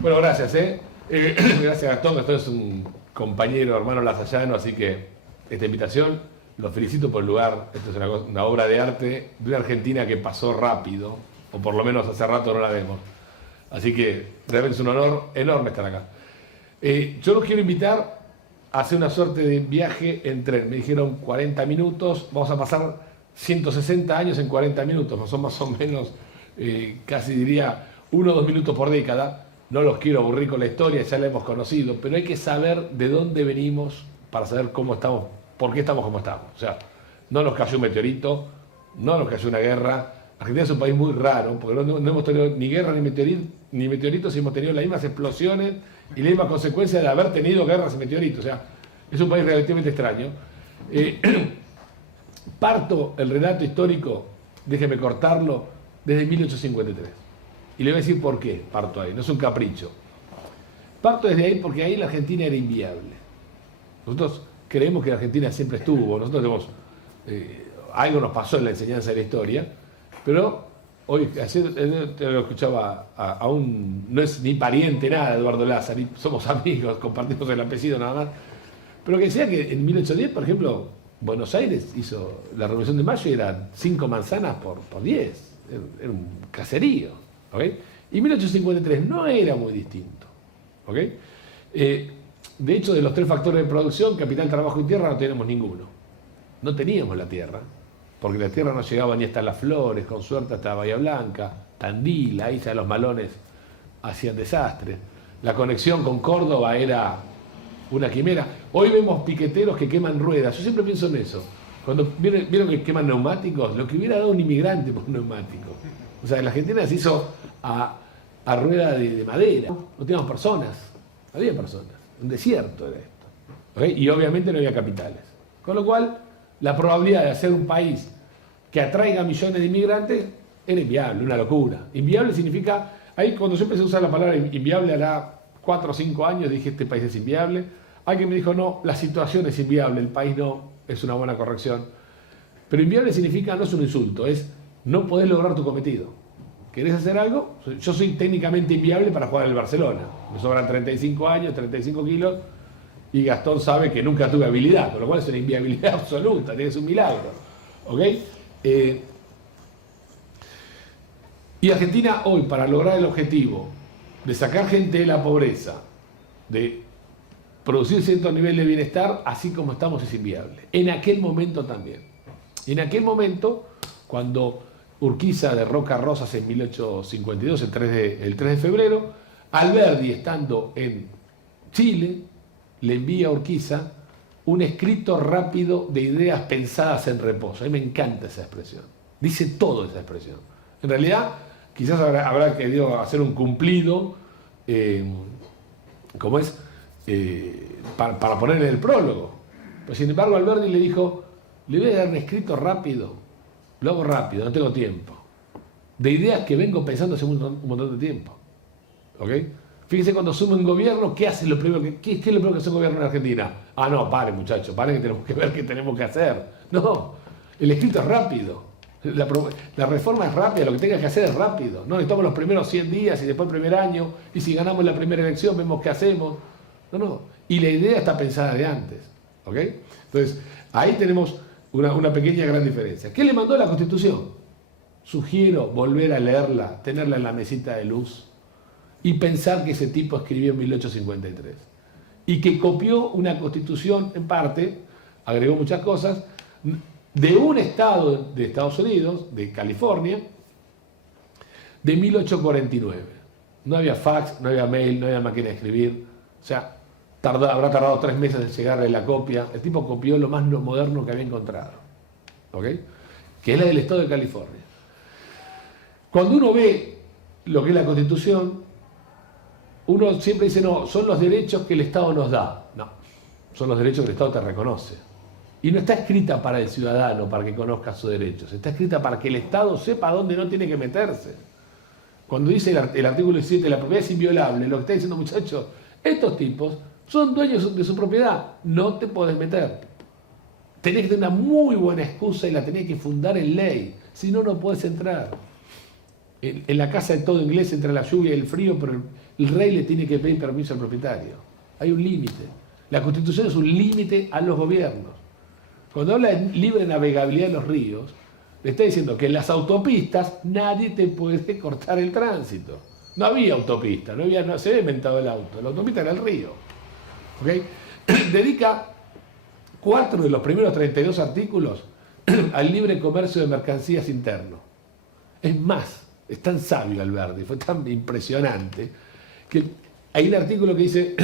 Bueno, gracias, gracias Gastón, Gastón es un compañero, hermano lasallano, así que esta invitación, lo felicito por el lugar. Esto es una obra de arte de una Argentina que pasó rápido, o por lo menos hace rato no la vemos. Así que realmente es un honor enorme estar acá. Yo los quiero invitar a hacer una suerte de viaje en tren. Me dijeron 40 minutos, vamos a pasar 160 años en 40 minutos, no son más o menos, casi diría, 1 o 2 minutos por década. No los quiero aburrir con la historia, ya la hemos conocido, pero hay que saber de dónde venimos para saber cómo estamos, por qué estamos como estamos. O sea, no nos cayó un meteorito, no nos cayó una guerra. Argentina es un país muy raro, porque no hemos tenido ni guerra ni meteoritos, y hemos tenido las mismas explosiones y la misma consecuencia de haber tenido guerras y meteoritos. O sea, es un país relativamente extraño. Parto el relato histórico, déjeme cortarlo, desde 1853. Y le voy a decir por qué parto ahí, no es un capricho. Parto desde ahí porque ahí la Argentina era inviable. Nosotros creemos que la Argentina siempre estuvo, nosotros tenemos, algo nos pasó en la enseñanza de la historia, pero hoy, ayer te lo escuchaba a un, no es ni pariente nada, Eduardo Lázaro, somos amigos, compartimos el apellido nada más, pero que decía que en 1810, por ejemplo, Buenos Aires hizo la Revolución de Mayo y eran 5 manzanas por 10, era un caserío. ¿Okay? Y 1853 no era muy distinto. ¿Okay? De hecho, de los 3 factores de producción, capital, trabajo y tierra, no tenemos ninguno. No teníamos la tierra, porque la tierra no llegaba ni hasta Las Flores, con suerte hasta Bahía Blanca, Tandil, ahí ya los malones hacían desastres. La conexión con Córdoba era una quimera. Hoy vemos piqueteros que queman ruedas. Yo siempre pienso en eso. Cuando vieron que queman neumáticos, lo que hubiera dado un inmigrante por un neumático. O sea, la Argentina se hizo a rueda de madera. No teníamos personas. Había personas. Un desierto era esto. ¿Okay? Y obviamente no había capitales. Con lo cual, la probabilidad de hacer un país que atraiga millones de inmigrantes era inviable, una locura. Inviable significa, ahí cuando yo empecé a usar la palabra inviable, hará 4 o 5 años, dije este país es inviable. Alguien me dijo, no, la situación es inviable, el país no, es una buena corrección. Pero inviable significa, no es un insulto, es no podés lograr tu cometido. ¿Querés hacer algo? Yo soy técnicamente inviable para jugar en el Barcelona. Me sobran 35 años, 35 kilos, y Gastón sabe que nunca tuve habilidad, con lo cual es una inviabilidad absoluta, es un milagro. ¿Ok? Y Argentina hoy, para lograr el objetivo de sacar gente de la pobreza, de producir cierto nivel de bienestar, así como estamos, es inviable. En aquel momento también. En aquel momento, cuando Urquiza derroca a Rosas en 1852, el 3 de febrero, Alberdi, estando en Chile, le envía a Urquiza un escrito rápido de ideas pensadas en reposo. A mí me encanta esa expresión. Dice todo esa expresión. En realidad, quizás habrá querido hacer un cumplido, como es, para poner en el prólogo. Pero sin embargo, Alberdi le dijo, le voy a dar un escrito rápido, lo hago rápido, no tengo tiempo, de ideas que vengo pensando hace un montón de tiempo. ¿Ok? Fíjense, cuando asume un gobierno, ¿qué hace lo primero ¿qué es lo primero que hace un gobierno en Argentina? Ah, no, paren muchachos, paren que tenemos que ver qué tenemos que hacer. No, el escrito es rápido. La reforma es rápida, lo que tenga que hacer es rápido. No necesitamos los primeros 100 días y después el primer año, y si ganamos la primera elección vemos qué hacemos. No. Y la idea está pensada de antes. ¿Ok? Entonces, ahí tenemos una pequeña gran diferencia. ¿Qué le mandó la Constitución? Sugiero volver a leerla, tenerla en la mesita de luz y pensar que ese tipo escribió en 1853 y que copió una Constitución, en parte, agregó muchas cosas, de un estado de Estados Unidos, de California, de 1849. No había fax, no había mail, no había máquina de escribir. O sea, habrá tardado 3 meses en llegarle la copia. El tipo copió lo más moderno que había encontrado. ¿Ok? Que es la del estado de California. Cuando uno ve lo que es la Constitución, uno siempre dice, no, son los derechos que el Estado nos da. No, son los derechos que el Estado te reconoce. Y no está escrita para el ciudadano, para que conozca sus derechos. Está escrita para que el Estado sepa dónde no tiene que meterse. Cuando dice el artículo 17, la propiedad es inviolable, lo que está diciendo, muchachos, estos tipos son dueños de su propiedad, no te podés meter. Tenés que tener una muy buena excusa y la tenés que fundar en ley, si no, no podés entrar. En la casa de todo inglés entra la lluvia y el frío, pero el rey le tiene que pedir permiso al propietario. Hay un límite. La Constitución es un límite a los gobiernos. Cuando habla de libre navegabilidad de los ríos, le está diciendo que en las autopistas nadie te puede cortar el tránsito. No había autopista, no se había inventado el auto, la autopista era el río. ¿Okay? Dedica 4 de los primeros 32 artículos al libre comercio de mercancías interno. Es más, es tan sabio Alberdi, fue tan impresionante, que hay un artículo que dice,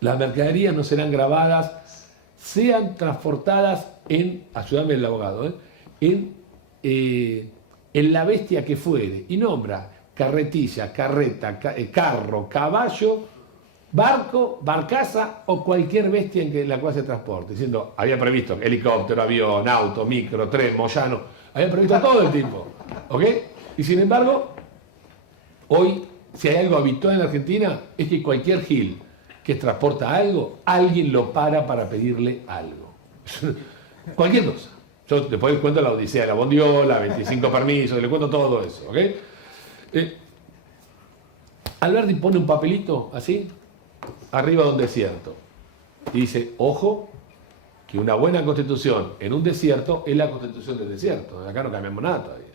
las mercaderías no serán grabadas, sean transportadas en, ayúdame el abogado, en la bestia que fuere, y nombra carretilla, carreta, carro, caballo, barco, barcaza o cualquier bestia en la cual se transporte. Diciendo, había previsto helicóptero, avión, auto, micro, tren, moyano, había previsto todo el tiempo. ¿Ok? Y sin embargo, hoy, si hay algo habitual en Argentina, es que cualquier gil que transporta algo, alguien lo para pedirle algo. Cualquier cosa. Yo después les cuento la odisea de la bondiola, 25 permisos, les cuento todo eso. ¿Ok? Alberdi pone un papelito así, arriba de un desierto. Y dice, ojo, que una buena constitución en un desierto es la constitución del desierto. Acá no cambiamos nada todavía.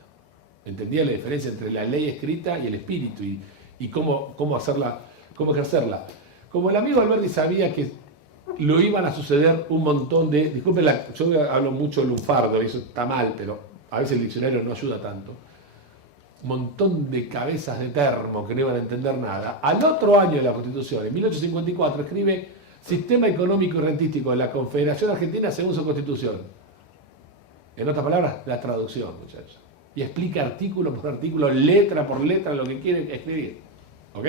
Entendía la diferencia entre la ley escrita y el espíritu y cómo hacerla, cómo ejercerla. Como el amigo Alberdi sabía que lo iban a suceder un montón de, disculpen, yo hablo mucho lunfardo, y eso está mal, pero a veces el diccionario no ayuda tanto. Un montón de cabezas de termo que no iban a entender nada. Al otro año de la Constitución, en 1854, escribe Sistema Económico y Rentístico de la Confederación Argentina según su Constitución. En otras palabras, la traducción, muchachos. Y explica artículo por artículo, letra por letra, lo que quiere escribir. ¿Ok?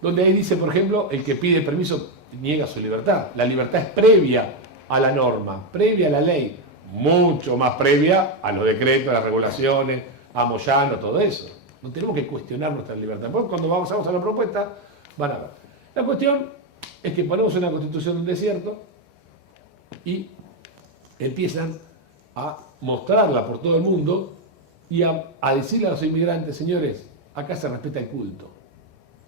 Donde ahí dice, por ejemplo, el que pide permiso niega su libertad. La libertad es previa a la norma, previa a la ley, mucho más previa a los decretos, a las regulaciones, a Moyano, todo eso. No tenemos que cuestionar nuestra libertad. Porque cuando vamos a la propuesta, van a ver. La cuestión es que ponemos una constitución de un desierto y empiezan a mostrarla por todo el mundo y a decirle a los inmigrantes, señores, acá se respeta el culto.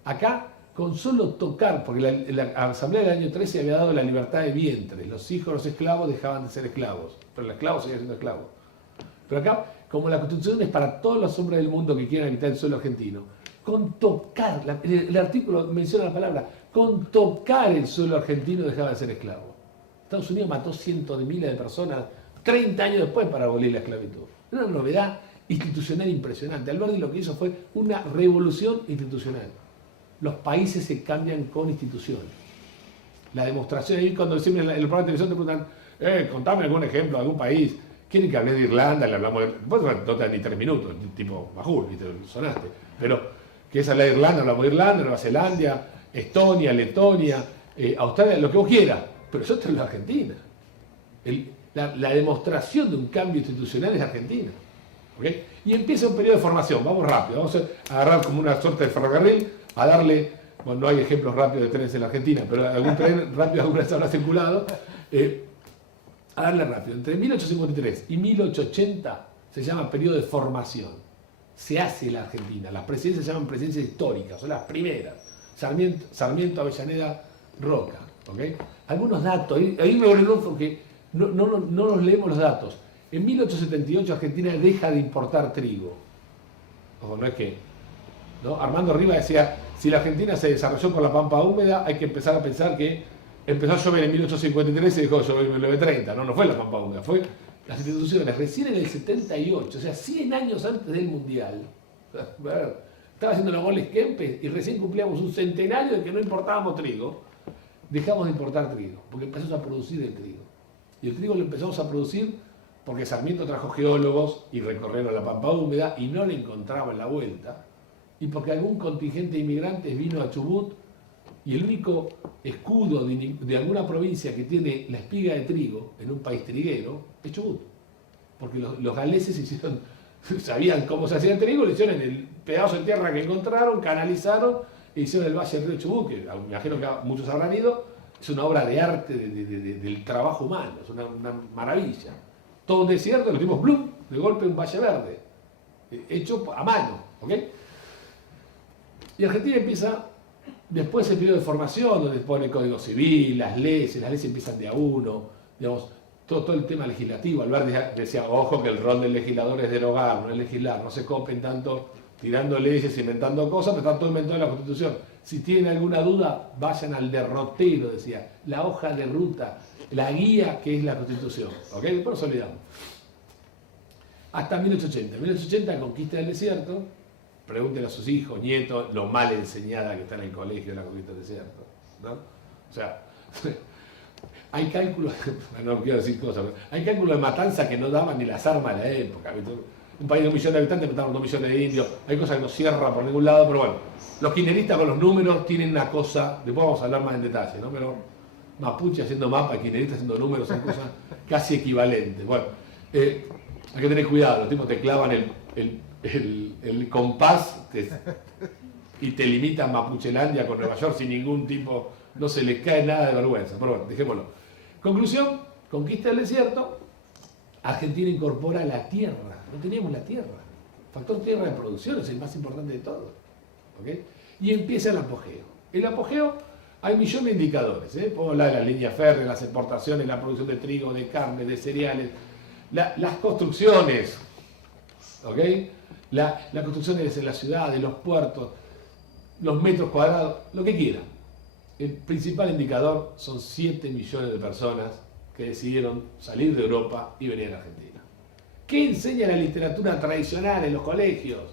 Acá, con solo tocar, porque la Asamblea del año 13 había dado la libertad de vientre, los hijos de los esclavos dejaban de ser esclavos, pero el esclavo seguía siendo esclavo. Pero acá, como la Constitución es para todos los hombres del mundo que quieran habitar el suelo argentino, con tocar, el artículo menciona la palabra, con tocar el suelo argentino dejaba de ser esclavo. Estados Unidos mató cientos de miles de personas 30 años después para abolir la esclavitud. Era una novedad institucional impresionante. Alberdi lo que hizo fue una revolución institucional. Los países se cambian con instituciones. La demostración, ahí cuando siempre en el programa de televisión te preguntan, contame algún ejemplo de algún país. Quieren que hable de Irlanda, le hablamos de... Vos no te dan ni 3 minutos, tipo Majul, ¿viste? Sonaste. Pero, ¿qué es hablar de Irlanda? Hablamos de Irlanda, Nueva Zelanda, Estonia, Letonia, Australia, lo que vos quieras. Pero yo te hablo de Argentina. La demostración de un cambio institucional es Argentina. ¿Okay? Y empieza un periodo de formación, vamos rápido, vamos a agarrar como una suerte de ferrocarril, a darle, bueno, no hay ejemplos rápidos de trenes en la Argentina, pero algún tren rápido alguna vez habrá circulado, a darle rápido. Entre 1853 y 1880 se llama periodo de formación. Se hace la Argentina. Las presidencias se llaman presidencias históricas, son las primeras. Sarmiento, Avellaneda, Roca. ¿Okay? Algunos datos, ahí me volví loco porque no nos leemos los datos. En 1878 Argentina deja de importar trigo. Ojo, no es que... ¿no? Armando Rivas decía, si la Argentina se desarrolló con la pampa húmeda, hay que empezar a pensar que empezó a llover en 1853 y dejó de llover en 1930. No fue la pampa húmeda, fue las instituciones. Recién en el 78, o sea, 100 años antes del Mundial, estaba haciendo los goles Kempes y recién cumplíamos un centenario de que no importábamos trigo. Dejamos de importar trigo, porque empezamos a producir el trigo. Y el trigo lo empezamos a producir porque Sarmiento trajo geólogos y recorrieron la pampa húmeda y no le encontraban la vuelta. Y porque algún contingente de inmigrantes vino a Chubut y el único escudo de alguna provincia que tiene la espiga de trigo en un país triguero es Chubut. Porque los galeses sabían cómo se hacía el trigo, le hicieron en el pedazo de tierra que encontraron, canalizaron e hicieron el valle del río Chubut, que me imagino que muchos habrán ido. Es una obra de arte del trabajo humano, es una maravilla. Todo un desierto, lo tuvimos, ¡blum!, de golpe un valle verde. hecho a mano, ¿ok? Y Argentina empieza, después el periodo de formación, donde pone el Código Civil, las leyes empiezan de a uno, digamos, todo el tema legislativo. Alberti decía, ojo que el rol del legislador es derogar, no es legislar, no se copen tanto tirando leyes, inventando cosas, pero está todo inventado en la Constitución. Si tienen alguna duda, vayan al derrotero, decía, la hoja de ruta, la guía que es la Constitución, ¿ok? Después nos olvidamos. Hasta 1880. 1880, conquista del desierto. Pregúntenle a sus hijos, nietos, lo mal enseñada que está en el colegio de la conquista del desierto, ¿no? O sea, hay cálculos, no quiero decir cosas, pero hay cálculos de matanza que no daban ni las armas de la época. Un país de 1 millón de habitantes mataron 2 millones de indios, hay cosas que no cierran por ningún lado, pero bueno, los kirchneristas con los números tienen una cosa, después vamos a hablar más en detalle, ¿no? Pero Mapuche haciendo mapa, kirchneristas haciendo números, son cosas casi equivalentes. Bueno, hay que tener cuidado, los tipos te clavan el compás y te limitan Mapuchelandia con Nueva York sin ningún tipo, no se les cae nada de vergüenza. Pero bueno, dejémoslo. Conclusión, conquista del desierto, Argentina incorpora la tierra, no teníamos la tierra. Factor tierra de producción es el más importante de todo. ¿Okay? Y empieza el apogeo. El apogeo, hay millones de indicadores. Puedo hablar de las líneas férreas, las exportaciones, la producción de trigo, de carne, de cereales, las construcciones, ¿ok? Las construcciones en la ciudad, en los puertos, los metros cuadrados, lo que quieran. El principal indicador son 7 millones de personas que decidieron salir de Europa y venir a Argentina. ¿Qué enseña la literatura tradicional en los colegios?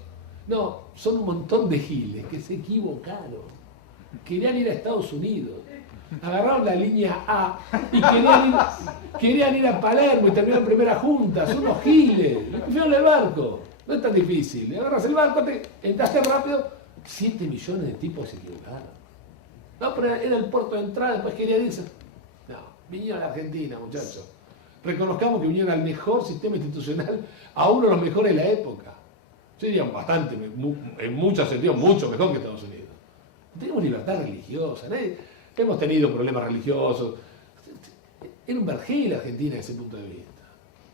No, son un montón de giles que se equivocaron. Querían ir a Estados Unidos. Agarraron la línea A y querían ir a Palermo y terminaron en primera junta. Son unos giles. Le pusieron el barco. No es tan difícil. Le agarras el barco, entraste rápido. 7 millones de tipos se equivocaron. No, pero era el puerto de entrada, después querían irse. No, vinieron a la Argentina, muchachos. Reconozcamos que vinieron al mejor sistema institucional, a uno de los mejores de la época. Yo diría bastante, en muchos sentidos, mucho mejor que Estados Unidos. Tenemos libertad religiosa, hemos tenido problemas religiosos. Era un vergel Argentina desde ese punto de vista.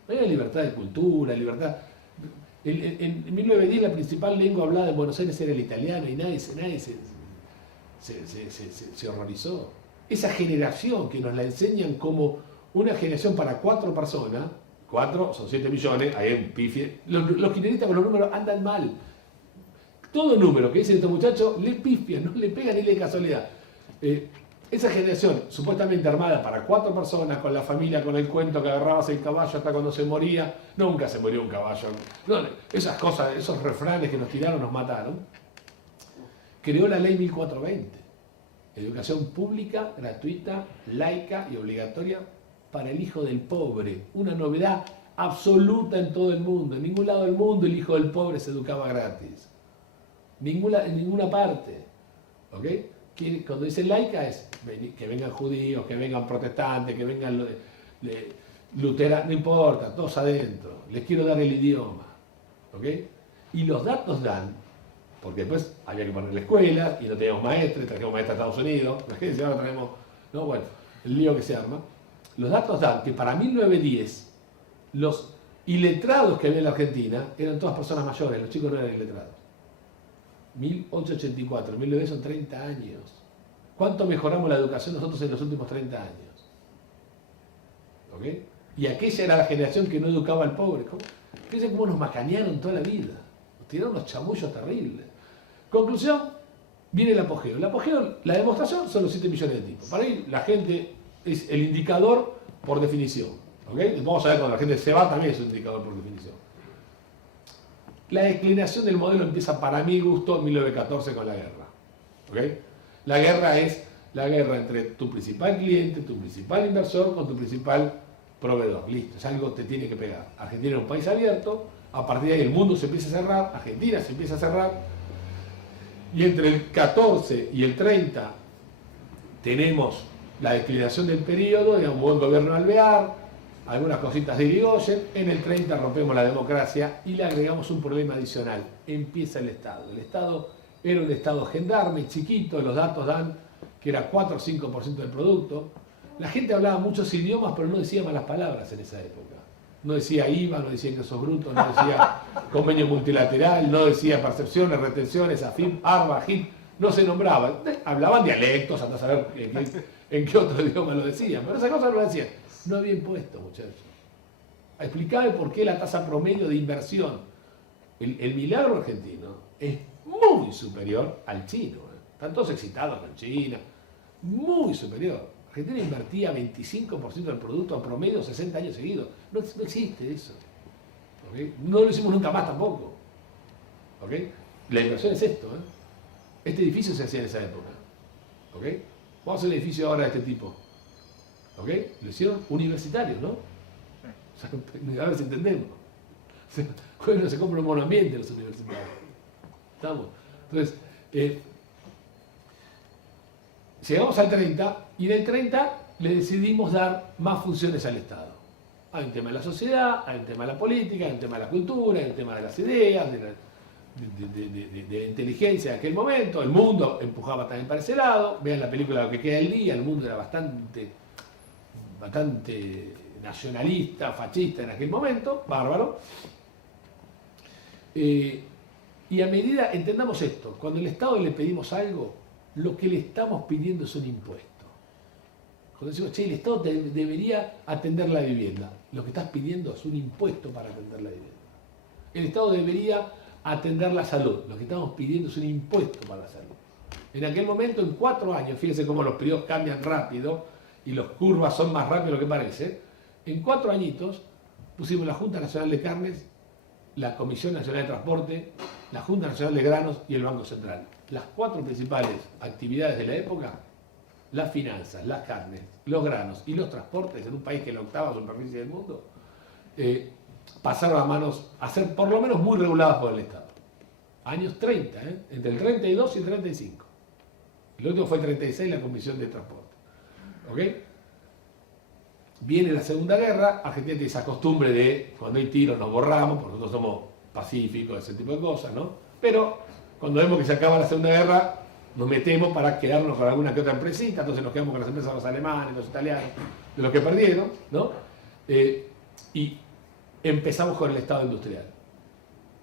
No había libertad de cultura, libertad. En 1910 la principal lengua hablada en Buenos Aires era el italiano y nadie se horrorizó. Esa generación que nos la enseñan como una generación para 4 personas, 4 son 7 millones, ahí en pifie. Los kirchneristas con los números andan mal. Todo número que dicen estos muchachos le pifian, no le pegan ni le casualidad. Esa generación supuestamente armada para 4 personas, con la familia, con el cuento que agarrabas el caballo hasta cuando se moría, nunca se murió un caballo. No, esas cosas, esos refranes que nos tiraron, nos mataron. Creó la ley 1420, educación pública, gratuita, laica y obligatoria para el hijo del pobre. Una novedad absoluta en todo el mundo. En ningún lado del mundo el hijo del pobre se educaba gratis. En ninguna parte. ¿Ok? Cuando dice laica es que vengan judíos, que vengan protestantes, que vengan luteranos, no importa, todos adentro. Les quiero dar el idioma. ¿Ok? Y los datos dan, porque después había que poner la escuela y no teníamos maestros, trajimos maestros a Estados Unidos, la gente ahora traemos, no, bueno, el lío que se arma. Los datos dan que para 1910 los iletrados que había en la Argentina eran todas personas mayores, los chicos no eran iletrados. 1884, 1910 son 30 años. ¿Cuánto mejoramos la educación nosotros en los últimos 30 años? ¿Ok? Y aquella era la generación que no educaba al pobre. Fíjense cómo nos macanearon toda la vida. Nos tiraron unos chamullos terribles. Conclusión, viene el apogeo. El apogeo, la demostración son los 7 millones de tipos. Para ahí la gente es el indicador por definición. ¿Okay? Vamos a ver cuando la gente se va también es un indicador por definición. La declinación del modelo empieza para mi gusto en 1914 con la guerra. ¿Okay? La guerra es la guerra entre tu principal cliente, tu principal inversor con tu principal proveedor. Listo, es algo que te tiene que pegar. Argentina es un país abierto, a partir de ahí el mundo se empieza a cerrar, Argentina se empieza a cerrar, y entre el 14 y el 30 tenemos la declinación del periodo, de un buen gobierno alvear, algunas cositas de Irigoyen. En el 30 rompemos la democracia y le agregamos un problema adicional. Empieza el Estado. El Estado era un Estado gendarme, chiquito, los datos dan que era 4 o 5% del producto. La gente hablaba muchos idiomas, pero no decía malas palabras en esa época. No decía IVA, no decía ingresos brutos, no decía convenio multilateral, no decía percepciones, retenciones, AFIP, ARBA, GIP, no se nombraba. Hablaban dialectos, hasta saber en qué otro idioma lo decían, pero esas cosas no lo decían. No había impuestos, muchachos. Explicaba por qué la tasa promedio de inversión, el milagro argentino, es muy superior al chino. Están todos excitados con China, muy superior. Argentina invertía 25% del producto a promedio 60 años seguidos. No existe eso. ¿Okay? No lo hicimos nunca más tampoco. ¿Okay? La inversión es esto. Este edificio se hacía en esa época. ¿Okay? Vamos a hacer un edificio ahora de este tipo. ¿Okay? Lo hicieron universitarios, ¿no? O sea, a ver si entendemos. Bueno, se compra un monoambiente los universitarios. ¿Estamos? Entonces, llegamos al 30 y en el 30 le decidimos dar más funciones al Estado. Hay un tema de la sociedad, hay un tema de la política, hay un tema de la cultura, hay un tema de las ideas, de la inteligencia de aquel momento. El mundo empujaba también para ese lado. Vean la película Lo que queda del día, el mundo era bastante nacionalista, fascista en aquel momento, bárbaro. Y a medida, entendamos esto, cuando al Estado le pedimos algo, lo que le estamos pidiendo es un impuesto. Cuando decimos, che, el Estado debería atender la vivienda, lo que estás pidiendo es un impuesto para atender la vivienda. El Estado debería atender la salud, lo que estamos pidiendo es un impuesto para la salud. En aquel momento, en 4 años, fíjense cómo los periodos cambian rápido y las curvas son más rápidas de lo que parece. En 4 añitos pusimos la Junta Nacional de Carnes, la Comisión Nacional de Transporte, la Junta Nacional de Granos y el Banco Central. Las 4 principales actividades de la época, las finanzas, las carnes, los granos y los transportes, en un país que es la 8ª superficie del mundo, pasaron a manos, a ser por lo menos muy reguladas por el Estado. Años 30, entre el 32 y el 35. El último fue el 36, la Comisión de Transporte. ¿Ok? Viene la Segunda Guerra, Argentina tiene esa costumbre de, cuando hay tiros nos borramos, porque nosotros somos pacíficos, ese tipo de cosas, ¿no? Pero cuando vemos que se acaba la Segunda Guerra, nos metemos para quedarnos con alguna que otra empresita, entonces nos quedamos con las empresas de los alemanes, los italianos, de los que perdieron, ¿no? Y empezamos con el Estado industrial,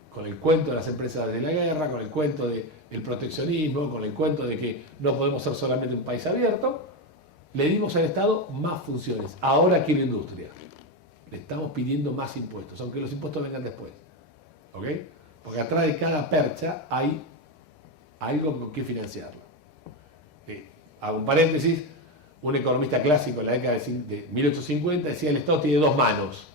con el cuento de las empresas de la guerra, con el cuento del proteccionismo, con el cuento de que no podemos ser solamente un país abierto. Le dimos al Estado más funciones. Ahora quiere industria. Le estamos pidiendo más impuestos, aunque los impuestos vengan después. ¿Ok? Porque atrás de cada percha hay algo con que financiarlo. Hago un paréntesis. Un economista clásico en la década de 1850 decía: el Estado tiene 2 manos.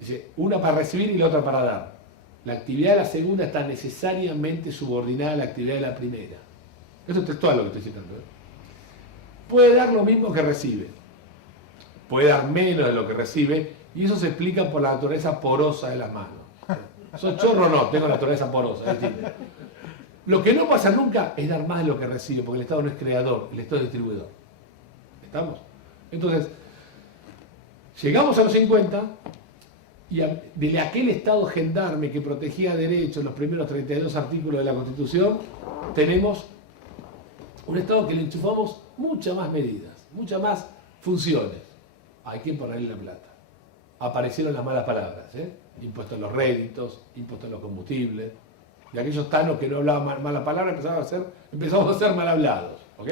Dice, una para recibir y la otra para dar. La actividad de la segunda está necesariamente subordinada a la actividad de la primera. Eso es textual lo que estoy citando. Puede dar lo mismo que recibe, puede dar menos de lo que recibe, y eso se explica por la naturaleza porosa de las manos. ¿Soy chorro o no? Tengo la naturaleza porosa. Lo que no pasa nunca es dar más de lo que recibe, porque el Estado no es creador, el Estado es distribuidor. ¿Estamos? Entonces, llegamos a los 50, y de aquel Estado gendarme que protegía derechos, los primeros 32 artículos de la Constitución, tenemos un Estado que le enchufamos muchas más medidas, muchas más funciones. Hay que ponerle la plata. Aparecieron las malas palabras, impuestos a los réditos, impuestos a los combustibles. Y aquellos tanos que no hablaban malas palabras empezamos a ser mal hablados. ¿Ok?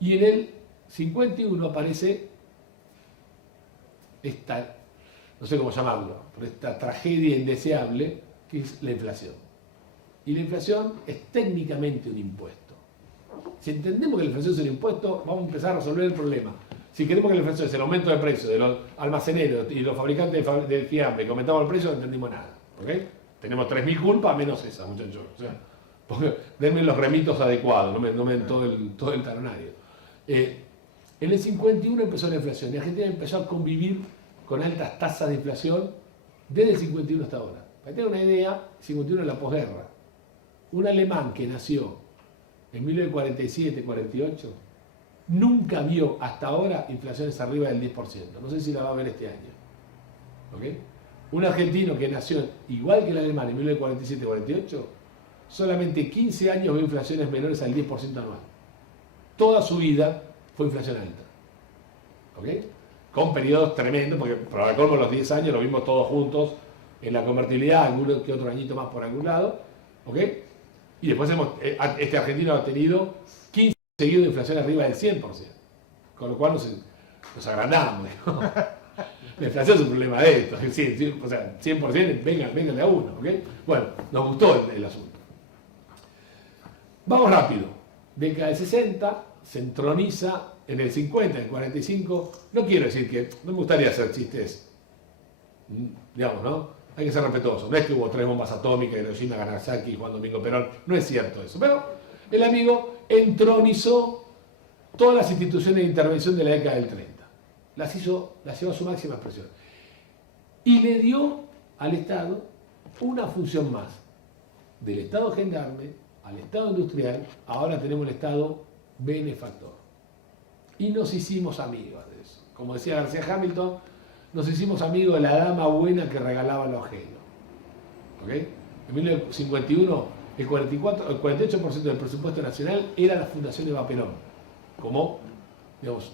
Y en el 51 aparece esta, no sé cómo llamarlo, pero esta tragedia indeseable que es la inflación. Y la inflación es técnicamente un impuesto. Si entendemos que la inflación es un impuesto, vamos a empezar a resolver el problema. Si queremos que la inflación es el aumento de precios de los almaceneros y los fabricantes de fiambre que aumentamos el precio, no entendimos nada. ¿Okay? Tenemos 3.000 culpas menos esa, muchachos. O sea, denme los remitos adecuados, no me den todo el talonario. En el 51 empezó la inflación y Argentina empezó a convivir con altas tasas de inflación desde el 51 hasta ahora. Para tener una idea, el 51 es la posguerra. Un alemán que nació en 1947-48, nunca vio hasta ahora inflaciones arriba del 10%. No sé si la va a ver este año. ¿Okay? Un argentino que nació igual que el alemán en 1947-48, solamente 15 años vio inflaciones menores al 10% anual. Toda su vida fue inflación alta. ¿Okay? con periodos tremendos, porque para colmo los 10 años lo vimos todos juntos en la convertibilidad, alguno que otro añito más por algún lado, ¿ok? Y después este argentino ha tenido 15 seguidos de inflación arriba del 100%, con lo cual nos agrandamos, ¿no? La inflación es un problema de esto, sí, o sea, 100%, vengan de a uno, ¿ok? Bueno, nos gustó el asunto. Vamos rápido. Década del 60, se entroniza en el 50, en el 45. No quiero decir que, no me gustaría hacer chistes, digamos, ¿no? Hay que ser respetuoso. No es que hubo 3 bombas atómicas, Hiroshima, Nagasaki y Juan Domingo Perón. No es cierto eso. Pero el amigo entronizó todas las instituciones de intervención de la década del 30. Las llevó a su máxima expresión. Y le dio al Estado una función más. Del Estado gendarme al Estado industrial, ahora tenemos el Estado benefactor. Y nos hicimos amigos de eso. Como decía García Hamilton, nos hicimos amigos de la dama buena que regalaba lo ajeno. ¿Ok? En 1951, el 48% del presupuesto nacional era la Fundación Eva Perón, como, digamos,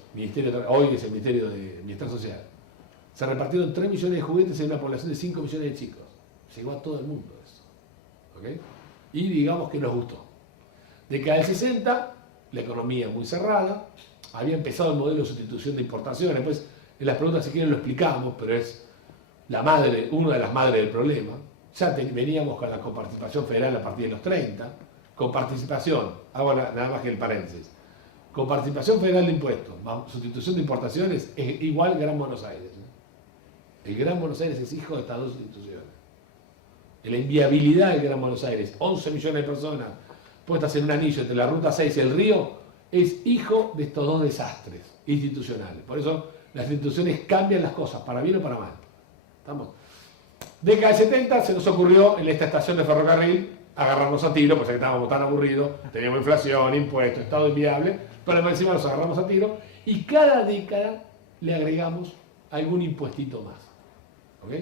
hoy es el Ministerio de Bienestar Social. Se repartieron 3 millones de juguetes en una población de 5 millones de chicos. Llegó a todo el mundo eso. ¿Ok? Y digamos que nos gustó. Década del 60, la economía muy cerrada, había empezado el modelo de sustitución de importaciones. Después, en las preguntas, si quieren, lo explicamos, pero es una de las madres del problema. Ya veníamos con la coparticipación federal a partir de los 30. Coparticipación, hago nada más que el paréntesis. Coparticipación federal de impuestos, sustitución de importaciones, es igual Gran Buenos Aires. El Gran Buenos Aires es hijo de estas dos instituciones. La inviabilidad del Gran Buenos Aires, 11 millones de personas puestas en un anillo entre la Ruta 6 y el río, es hijo de estos dos desastres institucionales. Por eso las instituciones cambian las cosas, para bien o para mal. ¿Estamos? Década de 70 se nos ocurrió en esta estación de ferrocarril agarrarnos a tiro, pues estábamos tan aburridos, teníamos inflación, impuestos, estado inviable, pero encima nos agarramos a tiro y cada década le agregamos algún impuestito más. ¿Ok?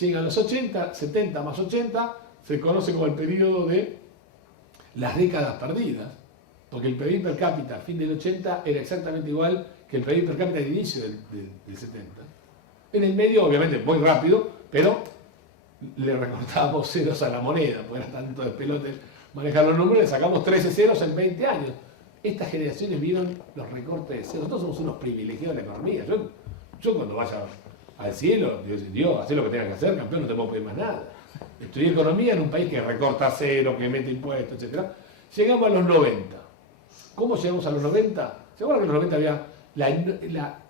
Llegan los 80, 70 más 80, se conoce como el periodo de las décadas perdidas, porque el PBI per cápita a fin del 80 era exactamente igual que el PBI per cápita al inicio del 70. En el medio, obviamente, muy rápido, pero le recortábamos ceros a la moneda, porque era tanto de pelote manejar los números, le sacamos 13 ceros en 20 años. Estas generaciones vieron los recortes de ceros. Nosotros somos unos privilegiados de la economía. Yo cuando vaya al cielo, Dios, haz lo que tengas que hacer, campeón, no te puedo pedir más nada. Estudié economía en un país que recorta cero, que mete impuestos, etc. Llegamos a los 90. ¿Cómo llegamos a los 90? ¿Se acuerdan que en los 90 había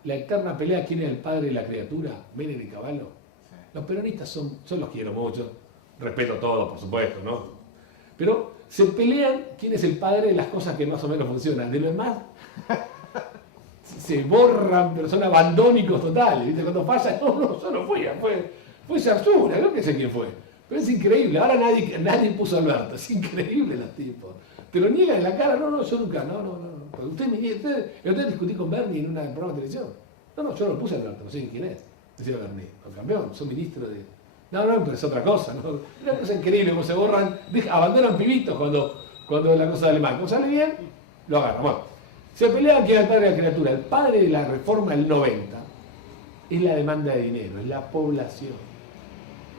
la eterna pelea quién era el padre de la criatura? Menem y Cavallo. Sí. Los peronistas yo los quiero mucho, respeto a todos, por supuesto, ¿no? Pero se pelean quién es el padre de las cosas que más o menos funcionan. De lo demás, se borran, pero son abandónicos totales. ¿Viste? Cuando falla, no, yo no fui, fue Sarsura, no que sé quién fue. Pero es increíble, ahora nadie puso a Alberto, es increíble los tipos. Te lo niegan en la cara, no, yo nunca, no. Usted discutí con Bernie en un programa de televisión. No, yo no lo puse a Alberto, no sé quién es. Decía Bernie, campeón, son ministros de... No, pero es otra cosa, ¿no? Una cosa increíble, como se borran, abandonan pibitos cuando la cosa sale mal. Como sale bien, lo agarran. Bueno, se pelean quién es el padre de la criatura. El padre de la reforma del 90 es la demanda de dinero, es la población.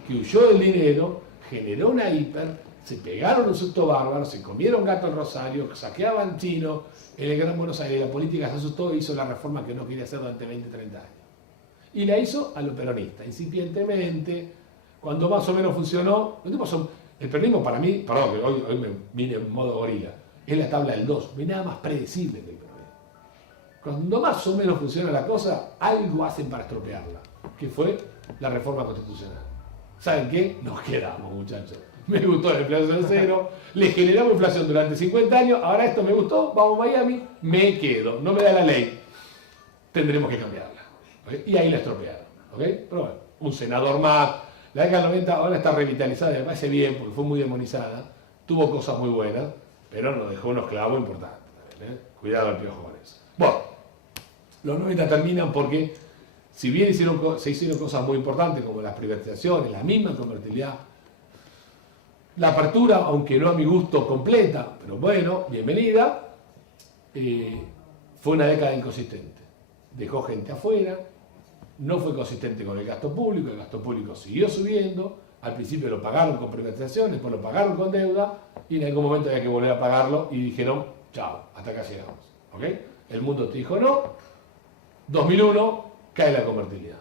Que huyó del dinero, generó una hiper, se pegaron un susto bárbaro, se comieron gato en Rosario, saqueaban chino en el Gran Buenos Aires, la política se asustó e hizo la reforma que no quería hacer durante 20, 30 años. Y la hizo a lo peronista, incipientemente, cuando más o menos funcionó. El peronismo para mí, perdón, que hoy me vine en modo gorila, es la tabla del 2, no hay nada más predecible que el peronismo. Cuando más o menos funciona la cosa, algo hacen para estropearla, que fue la reforma constitucional. ¿Saben qué? Nos quedamos, muchachos. Me gustó la inflación cero, le generamos inflación durante 50 años, ahora esto me gustó, vamos a Miami, me quedo, no me da la ley, tendremos que cambiarla. ¿Okay? Y ahí la estropearon. ¿Okay? Pero bueno, un senador más, la década del 90 ahora está revitalizada, me parece bien, porque fue muy demonizada, tuvo cosas muy buenas, pero nos dejó unos clavos importantes. Cuidado al Piojo con eso. Bueno, los 90 terminan porque, si bien se hicieron cosas muy importantes como las privatizaciones, la misma convertibilidad, la apertura, aunque no a mi gusto completa, pero bueno, bienvenida, fue una década inconsistente. Dejó gente afuera, no fue consistente con el gasto público siguió subiendo, al principio lo pagaron con privatización, después lo pagaron con deuda, y en algún momento había que volver a pagarlo, y dijeron, chao, hasta acá llegamos. ¿Ok? El mundo te dijo no, 2001, cae la convertibilidad.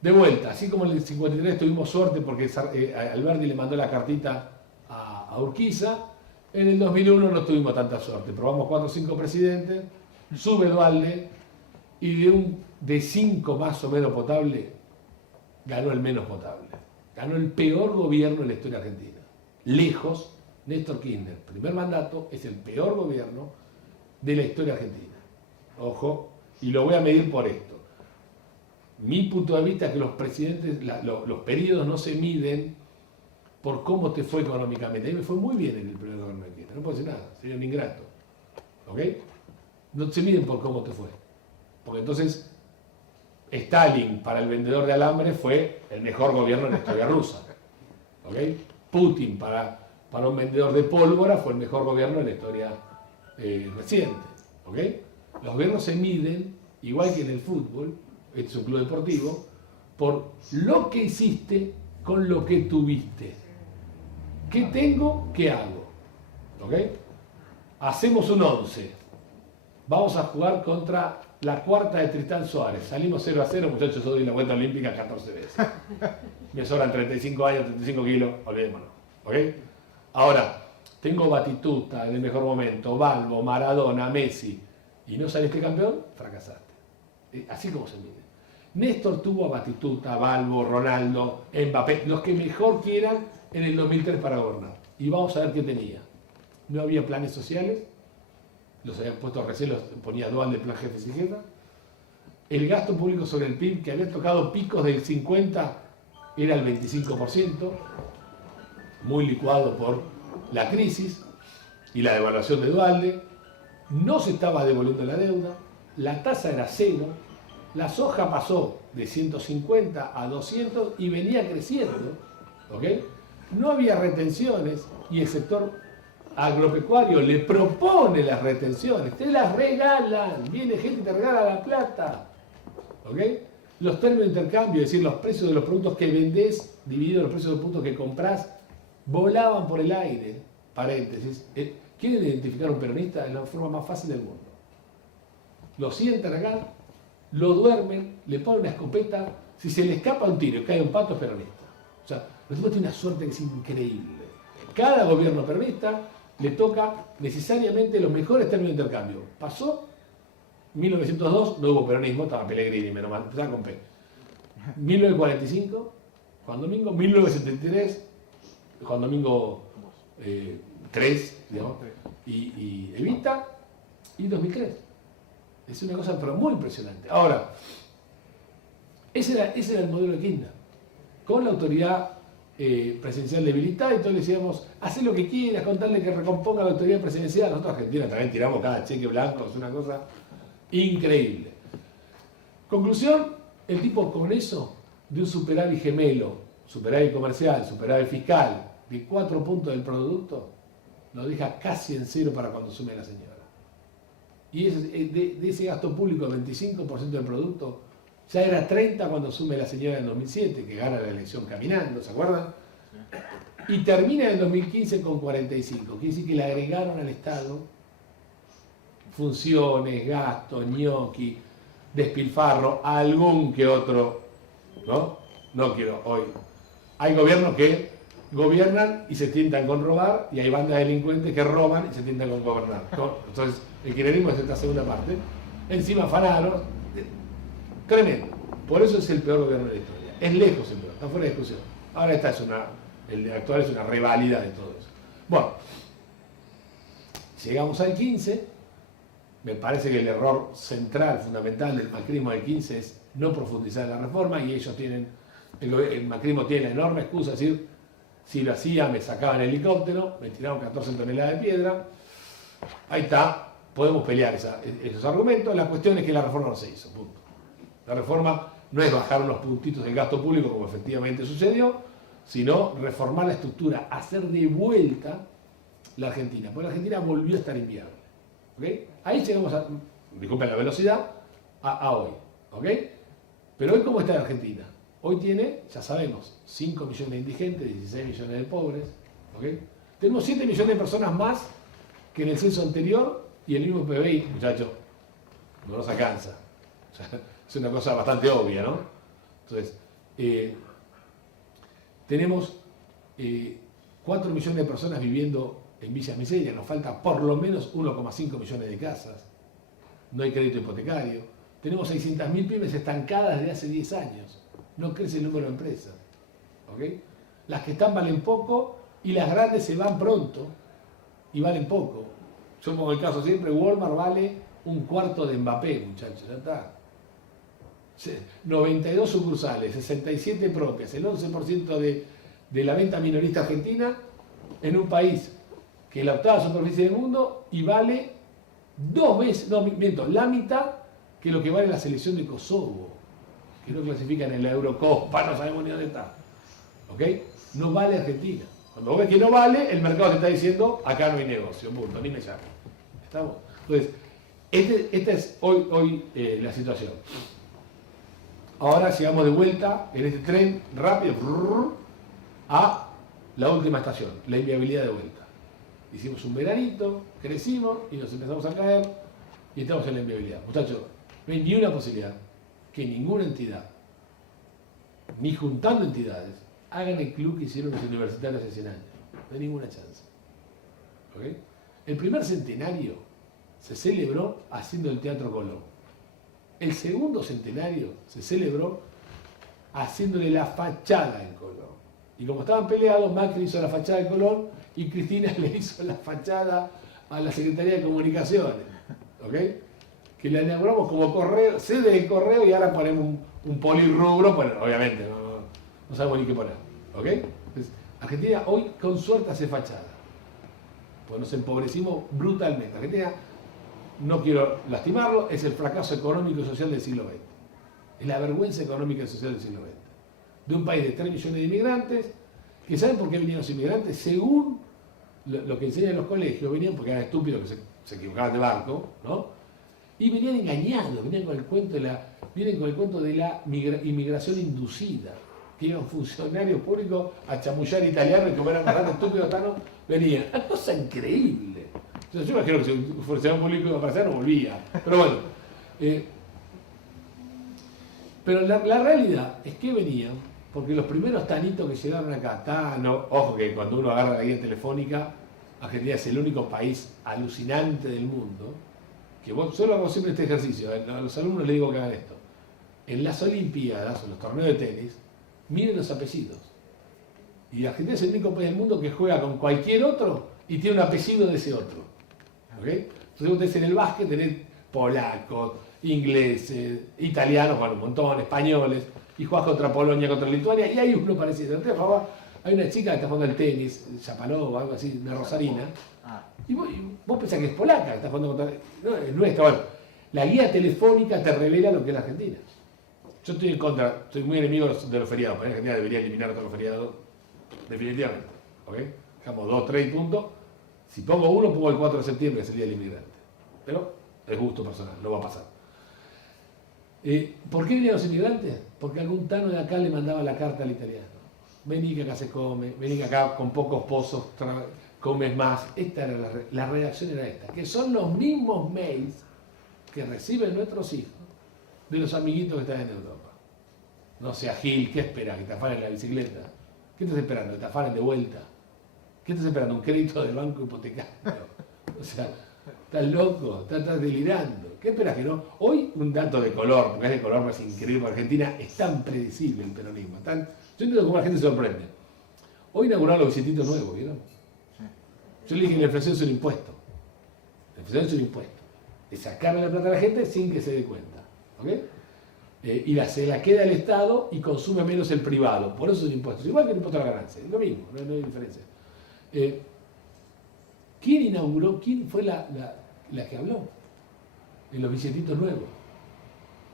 De vuelta, así como en el 53 tuvimos suerte porque Alberti le mandó la cartita a Urquiza, en el 2001 no tuvimos tanta suerte. Probamos 4 o 5 presidentes, sube Dualde y de 5 más o menos potables, ganó el menos potable. Ganó el peor gobierno en la historia argentina. Lejos, Néstor Kirchner, primer mandato, es el peor gobierno de la historia argentina. Ojo, y lo voy a medir por esto. Mi punto de vista es que los presidentes, los periodos no se miden por cómo te fue económicamente. A mí me fue muy bien en el primer gobierno de Kirchner, no puedo decir nada, sería un ingrato. ¿Ok? No se miden por cómo te fue. Porque entonces, Stalin para el vendedor de alambre fue el mejor gobierno en la historia rusa. ¿Ok? Putin para un vendedor de pólvora fue el mejor gobierno en la historia reciente. ¿Ok? Los gobiernos se miden, igual que en el fútbol, este es un club deportivo, por lo que hiciste con lo que tuviste. ¿Qué tengo? ¿Qué hago? ¿Ok? Hacemos un 11. Vamos a jugar contra la cuarta de Tristán Suárez. Salimos 0-0, muchachos, yo doy la vuelta olímpica 14 veces. Me sobran 35 años, 35 kilos, olvidémonos. ¿Ok? Ahora, tengo Batistuta en el mejor momento, Balbo, Maradona, Messi, y no saliste campeón, fracasaste. Así como se mide. Néstor tuvo a Batistuta, Balbo, Ronaldo, Mbappé, los que mejor quieran en el 2003 para gobernar. Y vamos a ver qué tenía. No había planes sociales, los habían puesto recién, los ponía Dualde de plan jefes y jefas. El gasto público sobre el PIB, que había tocado picos del 50, era el 25%, muy licuado por la crisis y la devaluación de Dualde. No se estaba devolviendo la deuda, la tasa era cero, la soja pasó de 150 a 200 y venía creciendo, ¿ok? No había retenciones y el sector agropecuario le propone las retenciones, te las regalan, viene gente y te regala la plata, ¿ok? Los términos de intercambio, es decir, los precios de los productos que vendés dividido los precios de los productos que comprás, volaban por el aire, paréntesis. ¿Quieren identificar a un peronista? Es la forma más fácil del mundo. Lo sientan acá, lo duermen, le ponen una escopeta, si se le escapa un tiro y cae un pato es peronista. O sea, los tipos tienen una suerte que es increíble. Cada gobierno peronista le toca necesariamente los mejores términos de intercambio. Pasó 1902, no hubo peronismo, estaba Pellegrini, menos mal, estaba con P. 1945, Juan Domingo, 1973, Juan Domingo 3, digamos, y Evita, y 2003. Es una cosa pero muy impresionante. Ahora, ese era el modelo de Kirchner, con la autoridad presidencial debilitada, y todos le decíamos, haz lo que quieras, contarle que recomponga la autoridad presidencial. Nosotros Argentina también tiramos cada cheque blanco, es una cosa increíble. Conclusión, el tipo con eso, de un superávit gemelo, superávit comercial, superávit fiscal, de 4 puntos del producto, lo deja casi en cero para cuando sume la señora. Y de ese gasto público, el 25% del producto, ya era 30 cuando sume la señora en 2007, que gana la elección caminando, ¿se acuerdan? Y termina en 2015 con 45, quiere decir que le agregaron al Estado funciones, gastos, ñoqui, despilfarro, algún que otro, ¿no? No quiero hoy. Hay gobiernos que gobiernan y se tientan con robar, y hay bandas de delincuentes que roban y se tientan con gobernar. Entonces, el kirchnerismo es esta segunda parte. Encima afanaron. Tremendo. Por eso es el peor gobierno de la historia. Es lejos el peor, está fuera de discusión. Ahora el actual es una reválida de todo eso. Bueno, llegamos al 15. Me parece que el error central, fundamental del macrismo del 15 es no profundizar en la reforma, y ellos tienen, el macrismo tiene la enorme excusa de decir, si lo hacía me sacaban el helicóptero, me tiraron 14 toneladas de piedra. Ahí está, podemos pelear esos argumentos. La cuestión es que la reforma no se hizo, punto. La reforma no es bajar unos puntitos del gasto público como efectivamente sucedió, sino reformar la estructura, hacer de vuelta la Argentina, porque la Argentina volvió a estar inviable. ¿Okay? Ahí llegamos a, disculpen la velocidad, a hoy. ¿Okay? Pero hoy, ¿cómo está la Argentina? Hoy tiene, ya sabemos, 5 millones de indigentes, 16 millones de pobres. ¿Okay? Tenemos 7 millones de personas más que en el censo anterior y el mismo PBI, muchachos, no nos alcanza. O sea, es una cosa bastante obvia, ¿no? Entonces, tenemos 4 millones de personas viviendo en villas miserias, nos falta por lo menos 1,5 millones de casas, no hay crédito hipotecario, tenemos 600.000 pymes estancadas desde hace 10 años, no crece el número de empresas. ¿Okay? Las que están valen poco y las grandes se van pronto y valen poco. Yo pongo el caso siempre, Walmart vale un cuarto de Mbappé, muchachos, ya está. 92 sucursales, 67 propias, el 11% de la venta minorista argentina en un país que es la octava superficie del mundo y vale 2 veces, no, miento, la mitad que lo que vale la selección de Kosovo, que no clasifican en la Eurocopa, no sabemos ni dónde está. ¿Ok? No vale Argentina. Cuando vos ves que no vale, el mercado te está diciendo, acá no hay negocio, punto, ni me llamen. ¿Estamos? Entonces, esta es hoy la situación. Ahora llegamos de vuelta en este tren rápido a la última estación, la inviabilidad de vuelta. Hicimos un veranito, crecimos y nos empezamos a caer y estamos en la inviabilidad. Muchachos, no hay ni una posibilidad que ninguna entidad, ni juntando entidades, hagan el club que hicieron los universitarios hace 100 años. No hay ninguna chance. ¿Okay? El primer centenario se celebró haciendo el Teatro Colón. El segundo centenario se celebró haciéndole la fachada en Colón. Y como estaban peleados, Macri hizo la fachada de Colón y Cristina le hizo la fachada a la Secretaría de Comunicaciones. ¿Ok? Que la inauguramos como correo, sede del correo y ahora ponemos un polirrubro, bueno, obviamente no sabemos ni qué poner. ¿Ok? Entonces, Argentina hoy con suerte hace fachada. Pues nos empobrecimos brutalmente. Argentina, no quiero lastimarlo, es el fracaso económico y social del siglo XX. Es la vergüenza económica y social del siglo XX. De un país de 3 millones de inmigrantes, que ¿saben por qué venían los inmigrantes? Según lo que enseñan en los colegios, venían porque eran estúpidos que se equivocaban de barco, ¿no? Y venían engañados, venían con el cuento de la inmigración inducida, que iban funcionarios públicos a chamullar italianos y como eran bastante estúpidos, venían. Una cosa increíble. Entonces, yo imagino que si un funcionario público iba a aparecer, no volvía. Pero bueno. Pero la realidad es que venían, porque los primeros tanitos que llegaron acá, Tano, ojo que cuando uno agarra la guía telefónica, Argentina es el único país alucinante del mundo, que vos, yo lo hago siempre este ejercicio, a los alumnos les digo que hagan esto. En las Olimpiadas, o en los torneos de tenis, miren los apellidos. Y Argentina es el único país del mundo que juega con cualquier otro y tiene un apellido de ese otro. ¿Okay? Entonces ustedes en el básquet tenés polacos, ingleses, italianos, bueno, un montón, españoles, y jugás contra Polonia, contra Lituania, y hay uno parecido. Hay una chica que está jugando al tenis, Chapanova, algo así, una rosarina, y vos pensás que es polaca, que está jugando contra... No, es nuestra. Bueno, la guía telefónica te revela lo que es la Argentina. Yo estoy en contra, soy muy enemigo de los feriados, porque Argentina debería eliminar todos los feriados, definitivamente. ¿Ok? Dejamos 2, 3 puntos. Si pongo uno, pongo el 4 de septiembre, que es el Día del Inmigrante. Pero es gusto personal, no va a pasar. ¿Por qué venían los inmigrantes? Porque algún tano de acá le mandaba la carta al italiano. Vení que acá se come, vení que acá con pocos pozos comes más. Esta era la redacción era esta, que son los mismos mails que reciben nuestros hijos de los amiguitos que están en Europa. No sea Gil, ¿qué espera? ¿Que te afanen la bicicleta? ¿Qué estás esperando? ¿Que te afanen de vuelta? ¿Qué estás esperando? ¿Un crédito del banco hipotecario? O sea, estás loco, estás delirando. ¿Qué esperas que no? Hoy un dato de color, porque es de color más increíble. Argentina es tan predecible el peronismo. Yo entiendo cómo la gente se sorprende. Hoy inauguraron los billetitos nuevos, ¿vieron? Yo le dije que la inflación es un impuesto. La inflación es un impuesto. Es sacarle la plata a la gente sin que se dé cuenta. ¿Ok? Y se la queda el Estado y consume menos el privado. Por eso es un impuesto. Igual que el impuesto a la ganancia. Es lo mismo, no hay diferencia. ¿Quién inauguró? ¿Quién fue la que habló? En los billetitos nuevos.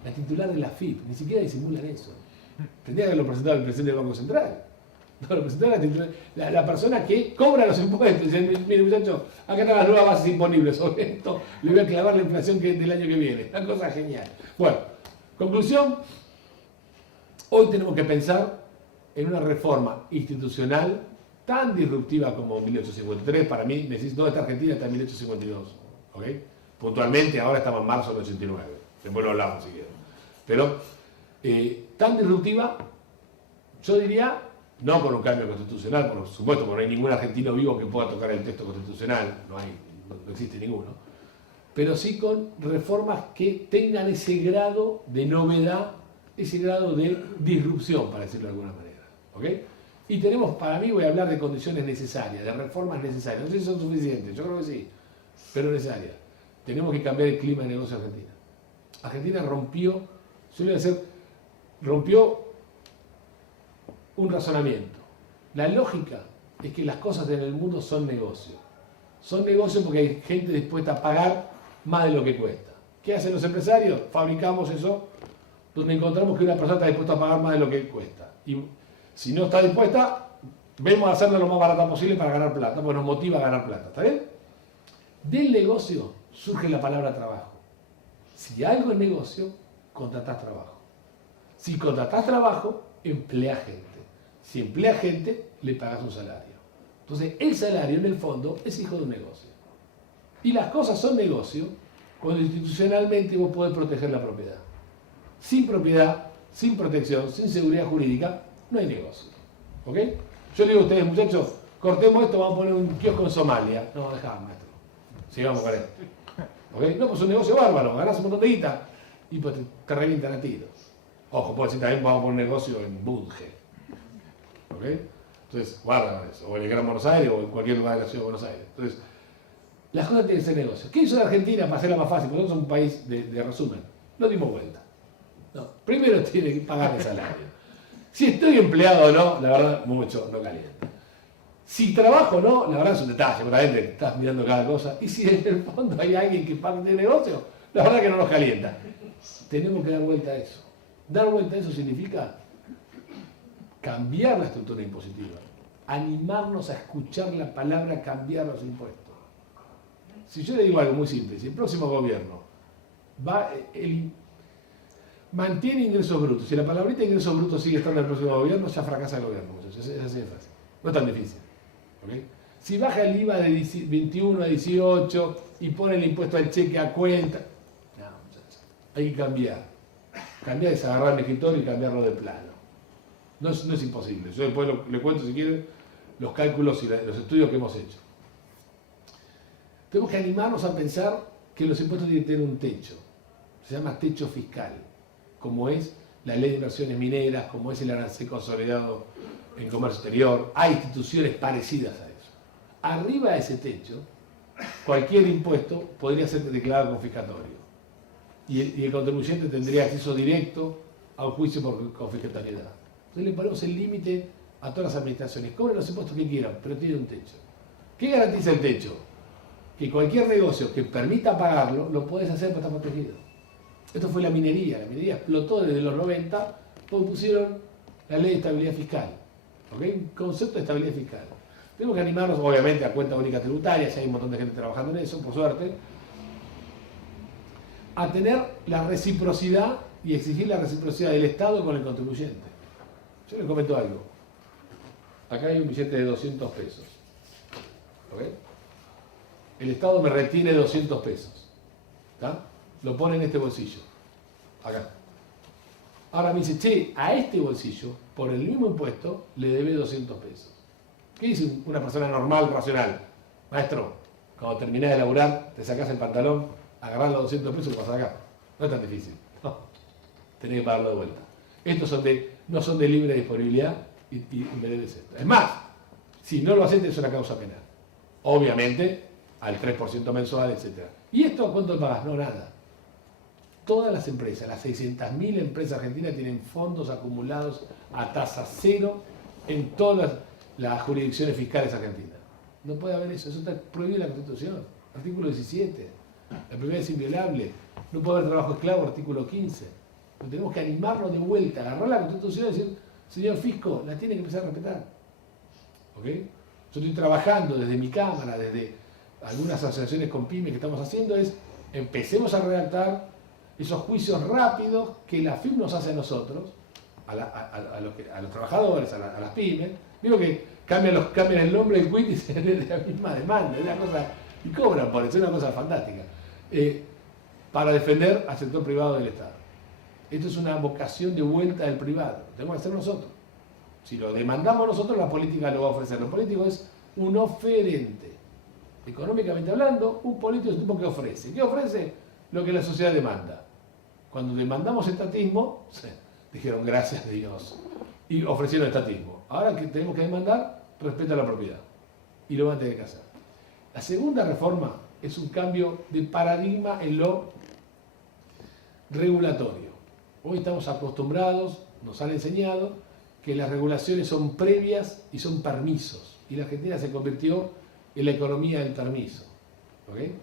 La titular de la FIP. Ni siquiera disimulan eso. Tendría que haberlo presentado el presidente del Banco Central. No, lo presentó la persona que cobra los impuestos. Dice, mire muchachos, acá están las nuevas bases imponibles. Sobre esto le voy a clavar la inflación del año que viene. Una cosa genial. Bueno, conclusión. Hoy tenemos que pensar en una reforma institucional tan disruptiva como 1853. Para mí, necesito esta Argentina hasta 1852. ¿Ok? Puntualmente, ahora estamos en marzo del 89. Después lo hablamos si quieren. Pero tan disruptiva, yo diría, no con un cambio constitucional, por supuesto, porque no hay ningún argentino vivo que pueda tocar el texto constitucional, no existe ninguno, pero sí con reformas que tengan ese grado de novedad, ese grado de disrupción, para decirlo de alguna manera. ¿Ok? Y tenemos, para mí, voy a hablar de condiciones necesarias, de reformas necesarias. No sé si son suficientes, yo creo que sí, pero necesarias. Tenemos que cambiar el clima de negocio en Argentina. Argentina rompió un razonamiento. La lógica es que las cosas en el mundo son negocio. Son negocio porque hay gente dispuesta a pagar más de lo que cuesta. ¿Qué hacen los empresarios? Fabricamos eso donde encontramos que una persona está dispuesta a pagar más de lo que cuesta. Y si no está dispuesta, vemos a hacerlo lo más barata posible para ganar plata, porque nos motiva a ganar plata. ¿Está bien? Del negocio surge la palabra trabajo. Si algo es negocio, contratás trabajo. Si contratás trabajo, empleás gente. Si empleas gente, le pagas un salario. Entonces, el salario, en el fondo, es hijo de un negocio. Y las cosas son negocio cuando institucionalmente vos podés proteger la propiedad. Sin propiedad, sin protección, sin seguridad jurídica, no hay negocio. ¿Ok? Yo le digo a ustedes, muchachos, cortemos esto, vamos a poner un kiosco en Somalia. No, dejá, maestro. Sigamos con esto. ¿Ok? No, pues es un negocio bárbaro, ganás un montón de guita y pues te revientan a tiros. Ojo, puedo decir también vamos a poner un negocio en Budge. ¿Ok? Entonces, guarda eso. O en el Gran Buenos Aires o en cualquier lugar de la ciudad de Buenos Aires. Entonces, las cosas tienen que ser negocios. ¿Qué hizo la Argentina para hacerla más fácil? Porque nosotros somos un país de resumen. No dimos vuelta. No. Primero tiene que pagar el salario. Si estoy empleado o no, la verdad, mucho no calienta. Si trabajo o no, la verdad es un detalle, porque estás mirando cada cosa. Y si en el fondo hay alguien que paga de negocio, la verdad que no nos calienta. Tenemos que dar vuelta a eso. Dar vuelta a eso significa cambiar la estructura impositiva, animarnos a escuchar la palabra cambiar los impuestos. Si yo le digo algo muy simple, si el próximo gobierno mantiene ingresos brutos, si la palabrita ingresos brutos sigue estando en el próximo gobierno, ya fracasa el gobierno, muchachos. Es así de fácil. No es tan difícil. ¿Okay? Si baja el IVA de 21 a 18 y pone el impuesto al cheque a cuenta, no, muchachos. Hay que cambiar. Cambiar es agarrar el escritorio y cambiarlo de plano. No es imposible. Yo después le cuento, si quieren, los cálculos y los estudios que hemos hecho. Tenemos que animarnos a pensar que los impuestos tienen que tener un techo. Se llama techo fiscal, como es la ley de inversiones mineras, como es el arancel consolidado en comercio exterior. Hay instituciones parecidas a eso. Arriba de ese techo, cualquier impuesto podría ser declarado confiscatorio. Y el contribuyente tendría acceso directo a un juicio por confiscatoriedad. Entonces le ponemos el límite a todas las administraciones. Cobren los impuestos que quieran, pero tiene un techo. ¿Qué garantiza el techo? Que cualquier negocio que permita pagarlo, lo puedes hacer para estar protegido. Esto fue la minería. La minería explotó desde los 90 porque pusieron la ley de estabilidad fiscal. ¿Okay? Concepto de estabilidad fiscal. Tenemos que animarnos, obviamente, a cuenta única tributaria, ya hay un montón de gente trabajando en eso, por suerte, a tener la reciprocidad y exigir la reciprocidad del Estado con el contribuyente. Yo les comento algo. Acá hay un billete de 200 pesos. ¿Ok? El Estado me retiene 200 pesos. ¿Está? Lo pone en este bolsillo. Acá. Ahora me dice, che, a este bolsillo, por el mismo impuesto, le debe 200 pesos. ¿Qué dice una persona normal, racional? Maestro, cuando terminás de laburar, te sacás el pantalón, agarrás los 200 pesos y pasás acá. No es tan difícil. No. Tenés que pagarlo de vuelta. Estos no son de libre disponibilidad y me debes esto. Es más, si no lo haces, es una causa penal. Obviamente, al 3% mensual, etc. ¿Y esto a cuánto pagas? No, nada. Todas las empresas, las 600.000 empresas argentinas tienen fondos acumulados a tasa cero en todas las jurisdicciones fiscales argentinas. No puede haber eso está prohibido en la Constitución. Artículo 17. La propiedad es inviolable. No puede haber trabajo esclavo, artículo 15. Pero tenemos que animarnos de vuelta, agarrar la Constitución y decir, señor Fisco, la tiene que empezar a respetar. ¿Ok? Yo estoy trabajando desde mi cámara, desde algunas asociaciones con pymes que estamos haciendo, empecemos a redactar esos juicios rápidos que la FIP nos hace a nosotros, a los trabajadores, a las pymes. Digo que cambian el nombre del quit y se de la misma demanda, es una cosa, y cobran por eso, es una cosa fantástica. Para defender al sector privado del Estado. Esto es una vocación de vuelta del privado, lo tenemos que hacer nosotros. Si lo demandamos nosotros, la política lo va a ofrecer. Lo político es un oferente. Económicamente hablando, un político es un tipo que ofrece. ¿Qué ofrece? Lo que la sociedad demanda. Cuando demandamos estatismo, dijeron gracias a Dios y ofrecieron estatismo. Ahora que tenemos que demandar, respeto a la propiedad. Y lo van a tener que hacer. La segunda reforma es un cambio de paradigma en lo regulatorio. Hoy estamos acostumbrados, nos han enseñado, que las regulaciones son previas y son permisos. Y la Argentina se convirtió en la economía del permiso. ¿Okay?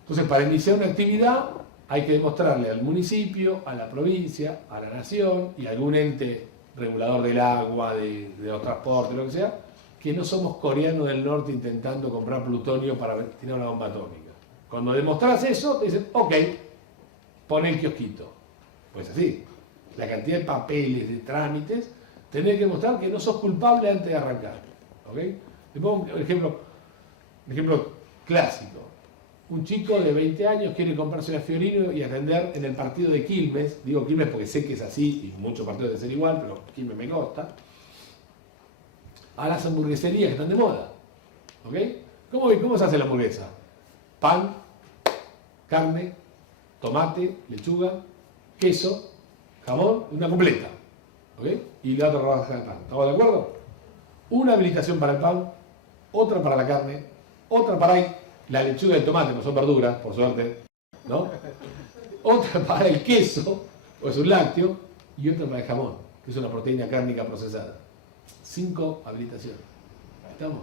Entonces, para iniciar una actividad hay que demostrarle al municipio, a la provincia, a la nación y a algún ente regulador del agua, de los transportes, lo que sea, que no somos coreanos del norte intentando comprar plutonio para tirar una bomba atómica. Cuando demostrás eso, te dicen, ok, pon el kiosquito. Pues así, la cantidad de papeles, de trámites, tenés que demostrar que no sos culpable antes de arrancar. ¿Okay? Te pongo un ejemplo clásico. Un chico de 20 años quiere comprarse una Fiorino y atender en el partido de Quilmes. Digo Quilmes porque sé que es así y muchos partidos deben ser igual, pero Quilmes me consta. A las hamburgueserías que están de moda. ¿Okay? ¿Cómo se hace la hamburguesa? Pan, carne, tomate, lechuga, queso, jamón, una completa. ¿Okay? Y la otra rodaja de pan. ¿Estamos de acuerdo? Una habilitación para el pan, otra para la carne, otra para la lechuga y el tomate, no son verduras, por suerte, ¿no? Otra para el queso, o es un lácteo, y otra para el jamón, que es una proteína cárnica procesada. 5 habilitaciones. ¿Estamos?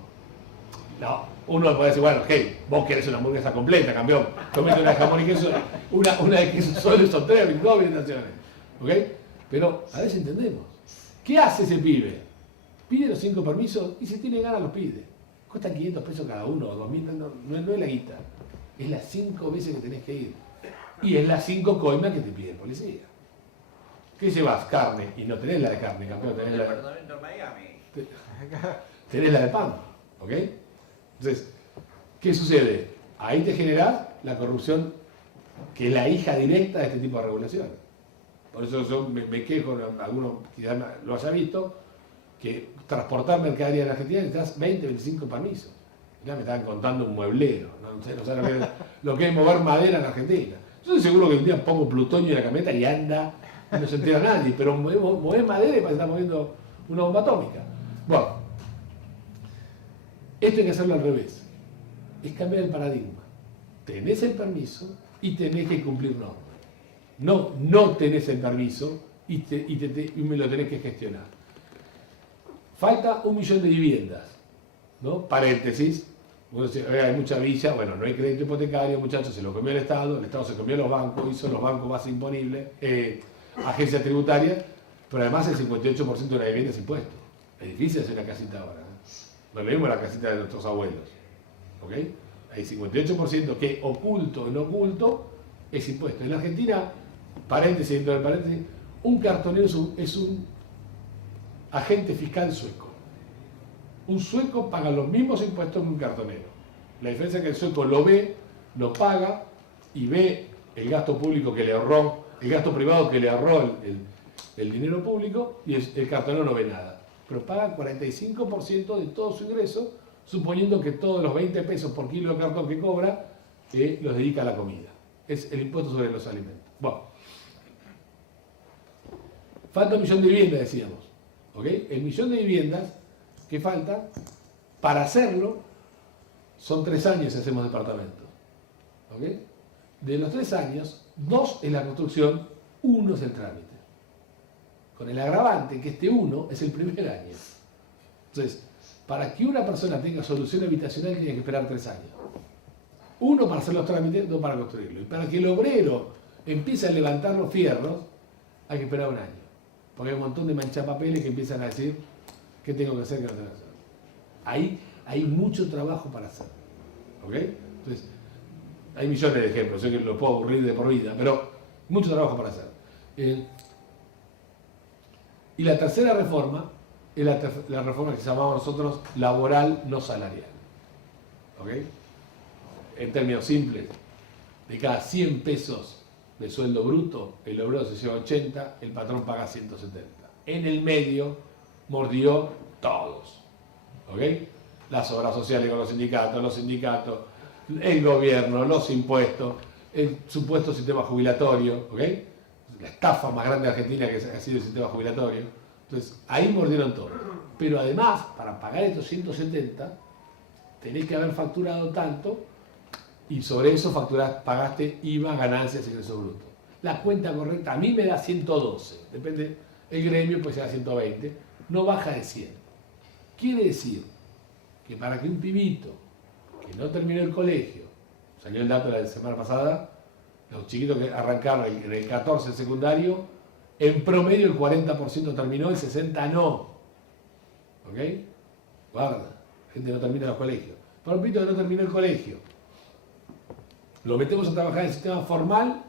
No, uno puede decir, bueno, hey, vos querés una hamburguesa completa, campeón, comete una de jamón y queso, una de queso solo, son 3, 2 habilitaciones. ¿Ok? Pero a veces entendemos. ¿Qué hace ese pibe? Pide los 5 permisos y si tiene ganas los pide. Cuesta 500 pesos cada uno, 2.000, no es la guita. Es las 5 veces que tenés que ir. Y es las 5 coimas que te pide el policía. ¿Qué llevas? Carne. Y no tenés la de carne, campeón. Tenés la de pan. ¿Ok? Entonces, ¿qué sucede? Ahí te generás la corrupción que es la hija directa de este tipo de regulaciones. Por eso yo me quejo, alguno quizás lo haya visto, que transportar mercadería en Argentina necesitas 20, 25 permisos. Ya me estaban contando un mueblero, no sé lo que es mover madera en Argentina. Yo estoy seguro que un día pongo plutonio en la camioneta y anda, y no se entera nadie, pero mover madera y parece estar moviendo una bomba atómica. Bueno, esto hay que hacerlo al revés. Es cambiar el paradigma. Tenés el permiso y tenés que cumplir normas. No tenés el permiso y me lo tenés que gestionar. Falta 1 millón de viviendas, ¿no? Paréntesis, hay mucha villa, bueno, no hay crédito hipotecario, muchachos, se lo comió el Estado se comió los bancos, hizo los bancos más imponibles, agencias tributarias, pero además el 58% de la vivienda es impuesto. Es difícil hacer una casita ahora, no le vimos la casita de nuestros abuelos, ¿ok? Hay 58% que oculto o no oculto es impuesto. En la Argentina, paréntesis, dentro del paréntesis, un cartonero es un agente fiscal sueco. Un sueco paga los mismos impuestos que un cartonero. La diferencia es que el sueco lo ve, lo paga y ve el gasto público que le ahorró, el gasto privado que le ahorró el dinero público y el cartonero no ve nada. Pero paga 45% de todo su ingreso, suponiendo que todos los 20 pesos por kilo de cartón que cobra los dedica a la comida. Es el impuesto sobre los alimentos. Bueno, falta 1 millón de viviendas, decíamos. ¿Okay? El 1 millón de viviendas que falta, para hacerlo, son 3 años si hacemos departamentos. ¿Okay? De los 3 años, 2 es la construcción, 1 es el trámite. Con el agravante que este 1 es el primer año. Entonces, para que una persona tenga solución habitacional tiene que esperar 3 años. 1 para hacer los trámites, 2 para construirlo. Y para que el obrero empiece a levantar los fierros, hay que esperar 1 año. Porque hay un montón de manchapapeles que empiezan a decir qué tengo que hacer, qué no tengo que hacer. Ahí hay mucho trabajo para hacer. ¿Ok? Entonces, hay millones de ejemplos, sé que lo puedo aburrir de por vida, pero mucho trabajo para hacer. Y la tercera reforma es la reforma que llamamos nosotros laboral no salarial. ¿Ok? En términos simples, de cada 100 pesos de sueldo bruto, el obrero se lleva 80, el patrón paga 170. En el medio mordió todos. ¿Ok? Las obras sociales con los sindicatos, el gobierno, los impuestos, el supuesto sistema jubilatorio, ¿ok? La estafa más grande de Argentina que ha sido el sistema jubilatorio. Entonces, ahí mordieron todo. Pero además, para pagar estos 170, tenés que haber facturado tanto y sobre eso pagaste IVA, ganancias, ingresos brutos. La cuenta correcta a mí me da 112, depende, el gremio pues se da 120, no baja de 100. Quiere decir que para que un pibito que no terminó el colegio, salió el dato de la semana pasada, los chiquitos que arrancaron en el 14 secundario, en promedio el 40% terminó, el 60% no. ¿Ok? Guarda, gente no termina los colegios. Para un pibito que no terminó el colegio, lo metemos a trabajar en el sistema formal,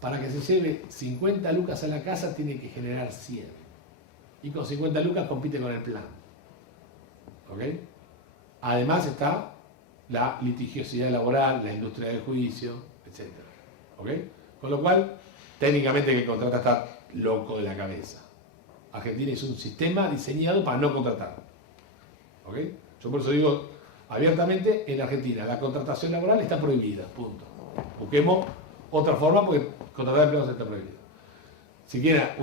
para que se lleve 50 lucas a la casa tiene que generar 100. Y con 50 lucas compite con el plan. ¿Ok? Además está la litigiosidad laboral, la industria del juicio, etc. ¿Ok? Con lo cual, técnicamente el que contrata está loco de la cabeza. Argentina es un sistema diseñado para no contratar. ¿Ok? Yo por eso digo abiertamente, en Argentina la contratación laboral está prohibida, punto. Busquemos otra forma porque contratar empleados está prohibido. Si quiera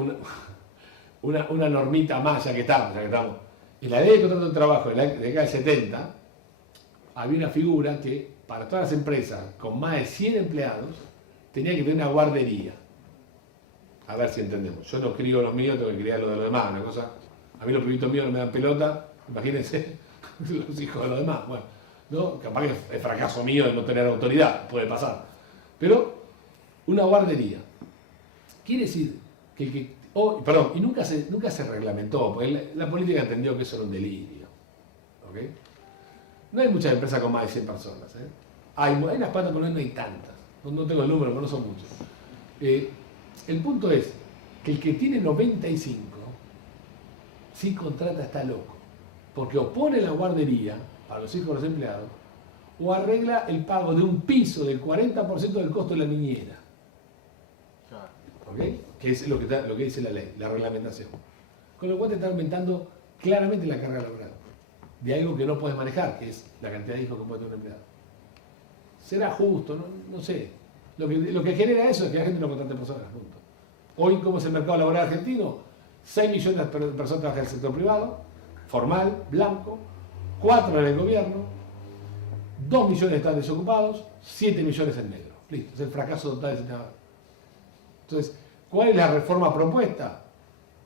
una normita más, ya que estamos. En la ley de contrato de trabajo de la década del 70 había una figura que para todas las empresas con más de 100 empleados tenía que tener una guardería. A ver si entendemos. Yo no crío los míos, tengo que criar los de los demás. Una cosa, a mí los pibitos míos no me dan pelota, imagínense los hijos de los demás. Bueno, ¿no? Capaz que es fracaso mío de no tener autoridad, puede pasar. Pero una guardería. Quiere decir que el que... y nunca se reglamentó, porque la política entendió que eso era un delirio. ¿Ok? No hay muchas empresas con más de 100 personas. Hay unas cuantas, pero no hay tantas. No tengo el número, pero no son muchas. El punto es que el que tiene 95, si contrata está loco. Porque o pone la guardería para los hijos de los empleados, o arregla el pago de un piso del 40% del costo de la niñera. ¿Ok? Que es lo que dice la ley, la reglamentación. Con lo cual te está aumentando claramente la carga laboral de algo que no puedes manejar, que es la cantidad de hijos que puede tener un empleado. ¿Será justo? No sé. Lo que genera eso es que la gente no contrate personas, punto. Hoy, ¿cómo es el mercado laboral argentino? 6 millones de personas trabajan en el sector privado, formal, blanco, 4 en el gobierno, 2 millones están desocupados, 7 millones en negro. Listo, es el fracaso total del sistema. Entonces, ¿cuál es la reforma propuesta?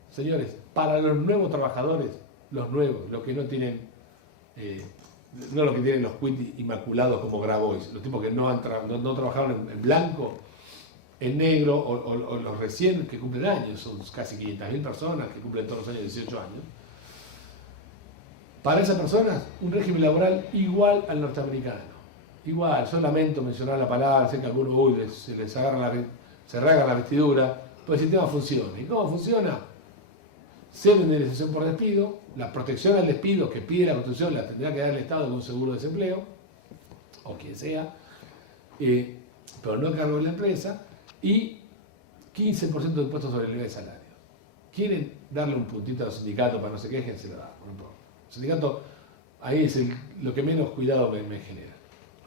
Señores, para los nuevos trabajadores, los nuevos, los que no tienen, no los que tienen los quits inmaculados como Grabois, los tipos que no trabajaron en blanco, en negro, o los recién que cumplen años, son casi 500.000 personas que cumplen todos los años 18 años. Para esas personas, un régimen laboral igual al norteamericano. Igual, yo lamento mencionar la palabra, sé que a algunos se les se rasgan la vestidura, pero el sistema funciona. ¿Y cómo funciona? Cero indemnización por despido, la protección al despido que pide la Constitución la tendrá que dar el Estado con un seguro de desempleo, o quien sea, pero no a cargo de la empresa, y 15% de impuestos sobre el nivel de salario. ¿Quieren darle un puntito a los sindicatos para no se quejen? Se lo da, no importa. El sindicato, ahí es lo que menos cuidado me genera.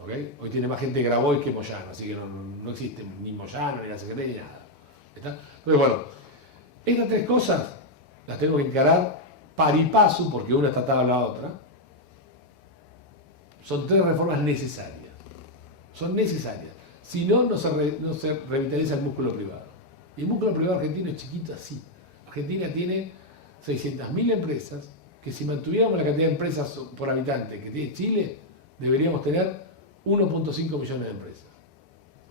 ¿Okay? Hoy tiene más gente de Grabois que Moyano, así que no existe ni Moyano, ni la Secretaría, ni nada. ¿Está? Pero bueno, estas tres cosas las tengo que encarar par y paso, porque una está atada a la otra. Son tres reformas necesarias. Son necesarias. Si no, no se revitaliza el músculo privado. Y el músculo privado argentino es chiquito así. Argentina tiene 600.000 empresas, que si mantuviéramos la cantidad de empresas por habitante que tiene Chile, deberíamos tener 1.5 millones de empresas.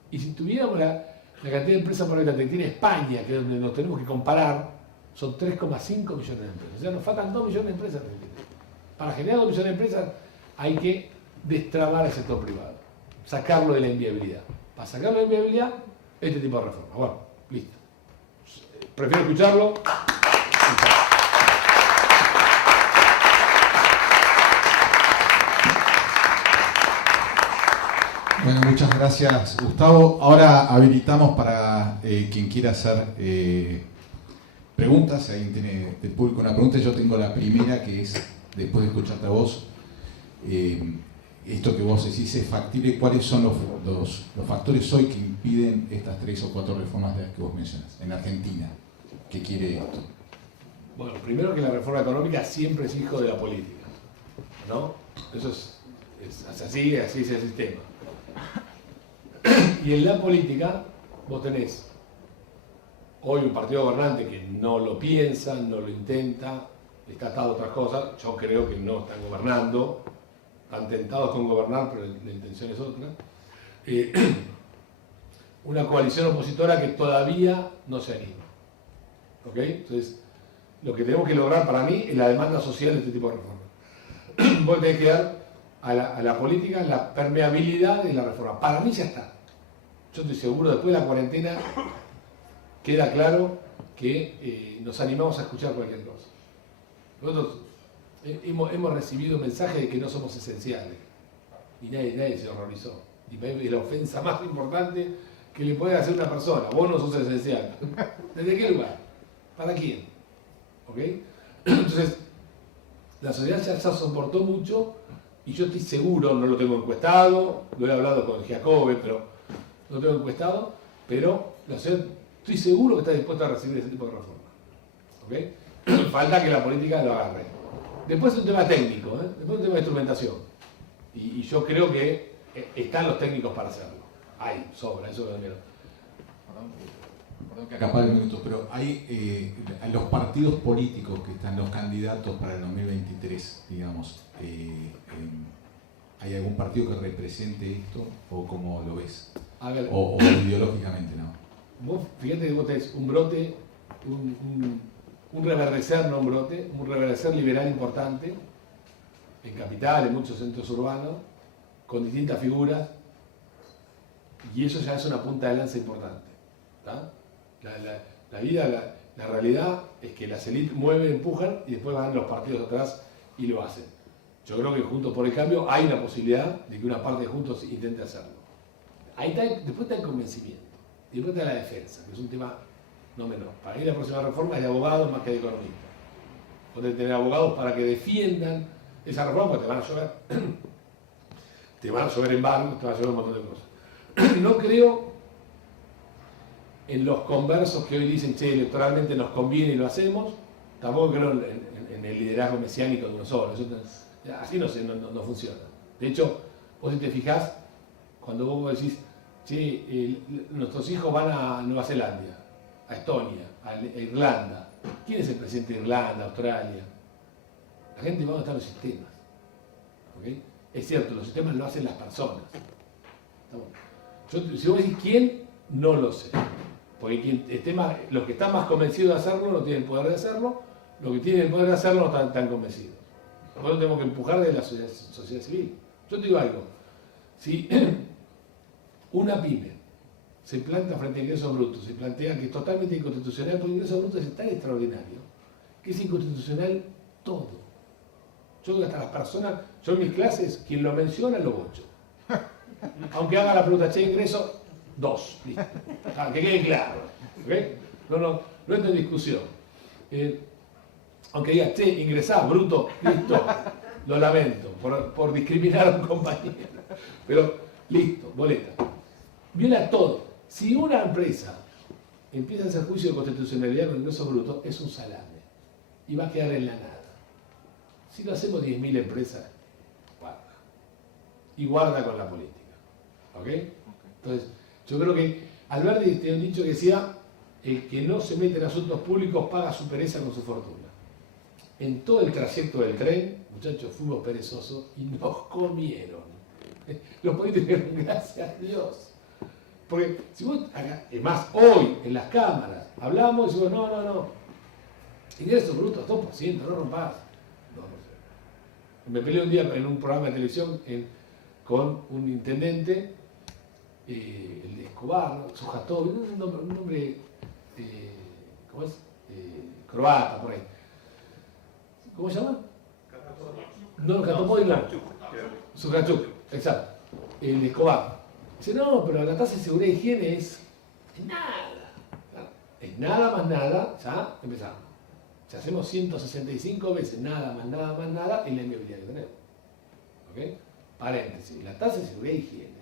Y si tuviéramos la cantidad de empresas por habitante que tiene España, que es donde nos tenemos que comparar, son 3,5 millones de empresas. O sea, nos faltan 2 millones de empresas. Para generar 2 millones de empresas hay que destrabar el sector privado, sacarlo de la inviabilidad. Para sacarlo de la inviabilidad, este tipo de reforma. Bueno, listo. Prefiero escucharlo. Bueno, muchas gracias, Gustavo. Ahora habilitamos para quien quiera hacer preguntas. Si alguien tiene del público una pregunta, yo tengo la primera, que es, después de escucharte a vos, esto que vos decís es factible. ¿Cuáles son los factores hoy que impiden estas 3 o 4 reformas de las que vos mencionas en Argentina? ¿Qué quiere esto? Bueno, primero que la reforma económica siempre es hijo de la política, ¿no? Eso es así es el sistema. Y en la política vos tenés hoy un partido gobernante que no lo piensa, no lo intenta, está atado a otras cosas. Yo creo que no están gobernando, están tentados con gobernar, pero la intención es otra. Una coalición opositora que todavía no se anima. ¿Ok? Entonces, lo que tenemos que lograr para mí es la demanda social de este tipo de reformas. Vos tenés que dar a la política la permeabilidad de la reforma. Para mí ya está. Yo estoy seguro, después de la cuarentena queda claro que nos animamos a escuchar cualquier cosa. Nosotros hemos recibido mensajes de que no somos esenciales y nadie se horrorizó. Y es la ofensa más importante que le puede hacer una persona. Vos no sos esencial. ¿Desde qué lugar? ¿Para quién? ¿Ok? Entonces, la sociedad ya soportó mucho y yo estoy seguro, no lo tengo encuestado, lo he hablado con Giacobbe, pero no lo tengo encuestado, pero la sociedad estoy seguro que está dispuesta a recibir ese tipo de reforma. ¿Ok? Falta que la política lo agarre. Después es un tema técnico, después es un tema de instrumentación. Y yo creo que están los técnicos para hacerlo. Hay, sobra, eso lo admiro. Perdón que acapare un minuto, pero hay los partidos políticos que están, los candidatos para el 2023, digamos, ¿hay algún partido que represente esto o cómo lo ves? A ver, o ideológicamente, ¿no? Vos, fíjate que vos tenés un brote, un reverdecer, no un brote, un reverdecer liberal importante, en Capital, en muchos centros urbanos, con distintas figuras, y eso ya es una punta de lanza importante. ¿Tá? La vida, la realidad es que las élites mueven, empujan, y después van los partidos atrás y lo hacen. Yo creo que Juntos por el Cambio hay una posibilidad de que una parte de Juntos intente hacerlo. Ahí está, después está el convencimiento, y después está la defensa, que es un tema no menor. Para mí la próxima reforma es de abogados más que de economistas. Podés tener abogados para que defiendan esa reforma, porque te van a llover. Te van a llover embargos, te van a llover un montón de cosas. No creo en los conversos que hoy dicen, che, electoralmente nos conviene y lo hacemos. Tampoco creo en el liderazgo mesiánico de uno solo. Así no funciona. De hecho, vos si te fijás, cuando vos decís, che, nuestros hijos van a Nueva Zelanda, a Estonia, a Irlanda. ¿Quién es el presidente de Irlanda, Australia? La gente va a estar los sistemas. ¿Okay? Es cierto, los sistemas lo hacen las personas. Si vos decís quién, no lo sé. Porque los que están más convencidos de hacerlo no tienen el poder de hacerlo, los que tienen el poder de hacerlo no están tan convencidos. Nosotros tenemos que empujar de la sociedad civil. Yo te digo algo, si una pyme se planta frente a ingresos brutos, se plantea que es totalmente inconstitucional, porque ingresos brutos es tan extraordinario, que es inconstitucional todo. Yo creo que hasta las personas, yo en mis clases, quien lo menciona lo bocho. Aunque haga la pregunta, che, ingreso, 2, listo. Que quede claro. ¿Okay? No entra en discusión. Aunque diga, che, ingresá, bruto, listo, lo lamento, por discriminar a un compañero. Pero, listo, boleta. Viola todo. Si una empresa empieza a hacer juicio de constitucionalidad con ingresos brutos, es un salame. Y va a quedar en la nada. Si lo hacemos 10.000 empresas, guarda. Y guarda con la política. ¿Ok? Entonces, yo creo que Alberti tiene un dicho que decía, el que no se mete en asuntos públicos paga su pereza con su fortuna. En todo el trayecto del tren, muchachos, fuimos perezosos y nos comieron. Los políticos dijeron, gracias a Dios. Porque si vos, es más, hoy en las cámaras hablamos y decimos, no. Ingresos brutos, 2%, no rompás. Me peleé un día en un programa de televisión con un intendente, el de Escobar, Sujatov, un nombre ¿cómo es? Croata, por ahí. ¿Cómo se llama? No, Catopodis no. Sujatov, exacto. El de Escobar. Dice, no, pero la tasa de seguridad e higiene es nada. Es nada más nada, ya empezamos. Si hacemos 165 veces nada más nada, es la inviabilidad que tenemos. ¿Ok? Paréntesis, la tasa de seguridad e higiene.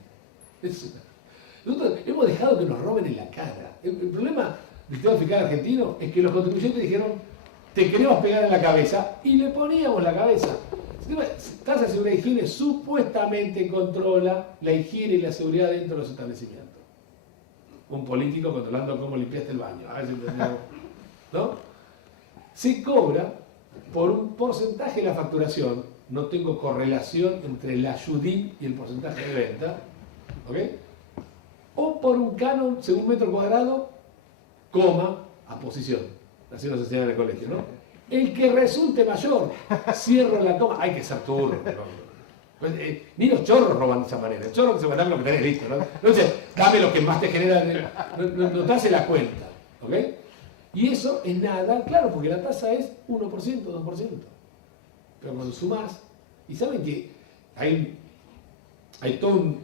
Nosotros hemos dejado que nos roben en la cara. El problema del sistema fiscal argentino es que los contribuyentes dijeron, te queremos pegar en la cabeza, y le poníamos la cabeza. Tasa de seguridad e higiene supuestamente controla la higiene y la seguridad dentro de los establecimientos. Un político controlando cómo limpiaste el baño. A ver si entendemos. ¿No? Se cobra por un porcentaje de la facturación. No tengo correlación entre la ayudín y el porcentaje de venta. ¿Ok? O por un canon según metro cuadrado, coma, a posición. Así nos enseñan en el colegio, ¿no? El que resulte mayor, cierro la coma. Hay que ser turro. Pues, ni los chorros roban de esa manera. El chorro que se va a dar lo que tenés listo, ¿no? Entonces, dame lo que más te genera. No te hace la cuenta. ¿Ok? Y eso es nada, claro, porque la tasa es 1%, 2%. Pero cuando sumás, y saben que hay todo un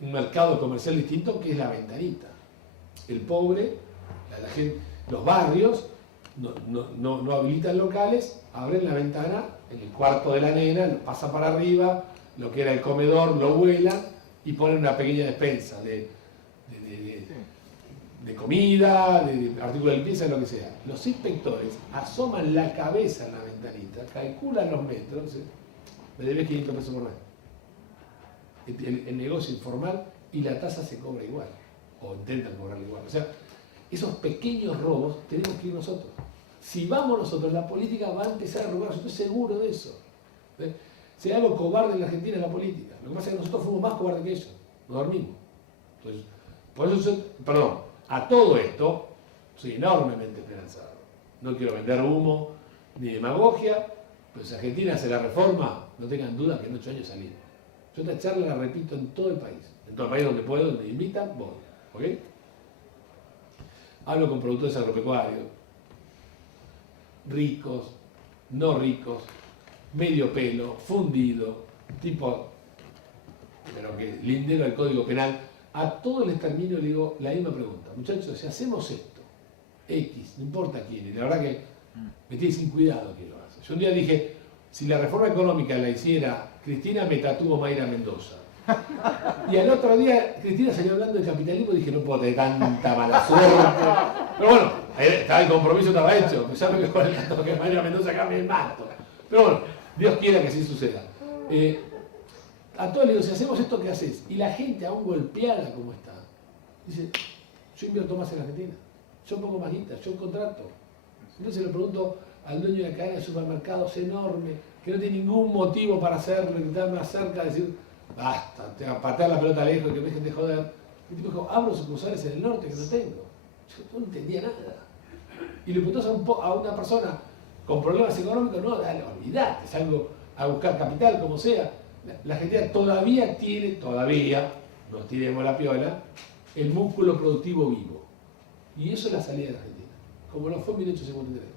mercado comercial distinto que es la ventanita. El pobre, la gente, los barrios no habilitan locales, abren la ventana en el cuarto de la nena, lo pasan para arriba, lo que era el comedor lo vuelan y ponen una pequeña despensa de comida, de artículos de limpieza, lo que sea. Los inspectores asoman la cabeza en la ventanita, calculan los metros, me debes 500 pesos por mes. El negocio informal y la tasa se cobra igual, o intentan cobrar igual. O sea, esos pequeños robos tenemos que ir nosotros. Si vamos nosotros, la política va a empezar a robar, yo estoy seguro de eso. Si hay algo cobarde en la Argentina es la política. Lo que pasa es que nosotros fuimos más cobardes que ellos, nos dormimos. Entonces, por eso a todo esto soy enormemente esperanzado. No quiero vender humo ni demagogia, pero si Argentina hace la reforma, no tengan duda que en 8 años salimos. Yo esta charla la repito en todo el país. En todo el país donde puedo, donde me invitan, voy. ¿Ok? Hablo con productores agropecuarios, ricos, no ricos, medio pelo, fundido, tipo, pero que lindero al Código Penal. A todos les termino y le digo la misma pregunta. Muchachos, si hacemos esto, X, no importa quién, y la verdad que me tiene sin cuidado quién lo hace. Yo un día dije, si la reforma económica la hiciera Cristina, me tatuó Mayra Mendoza. Y al otro día Cristina salió hablando de capitalismo y dije, no puedo tener tanta mala suerte. Pero bueno, estaba el compromiso, estaba hecho. Pensaba que con el dato que Mayra Mendoza acá me mato. Pero bueno, Dios quiera que así suceda. A todos les digo, si hacemos esto, ¿qué haces? Y la gente aún golpeada como está, dice, yo invierto más en Argentina, yo pongo más guita, yo contrato. Entonces le pregunto al dueño de la cadena de supermercados enorme, que no tiene ningún motivo para hacerlo, y está más cerca, decir, basta, te va a patear la pelota lejos y que me dejen de joder. Y el tipo dijo, abro sucursales en el norte que no tengo. Yo no entendía nada. Y le preguntás a una persona con problemas económicos, no, dale, olvidate, salgo a buscar capital, como sea. La Argentina todavía, nos tiremos la piola, el músculo productivo vivo. Y eso es la salida de la Argentina, como lo fue en 1853.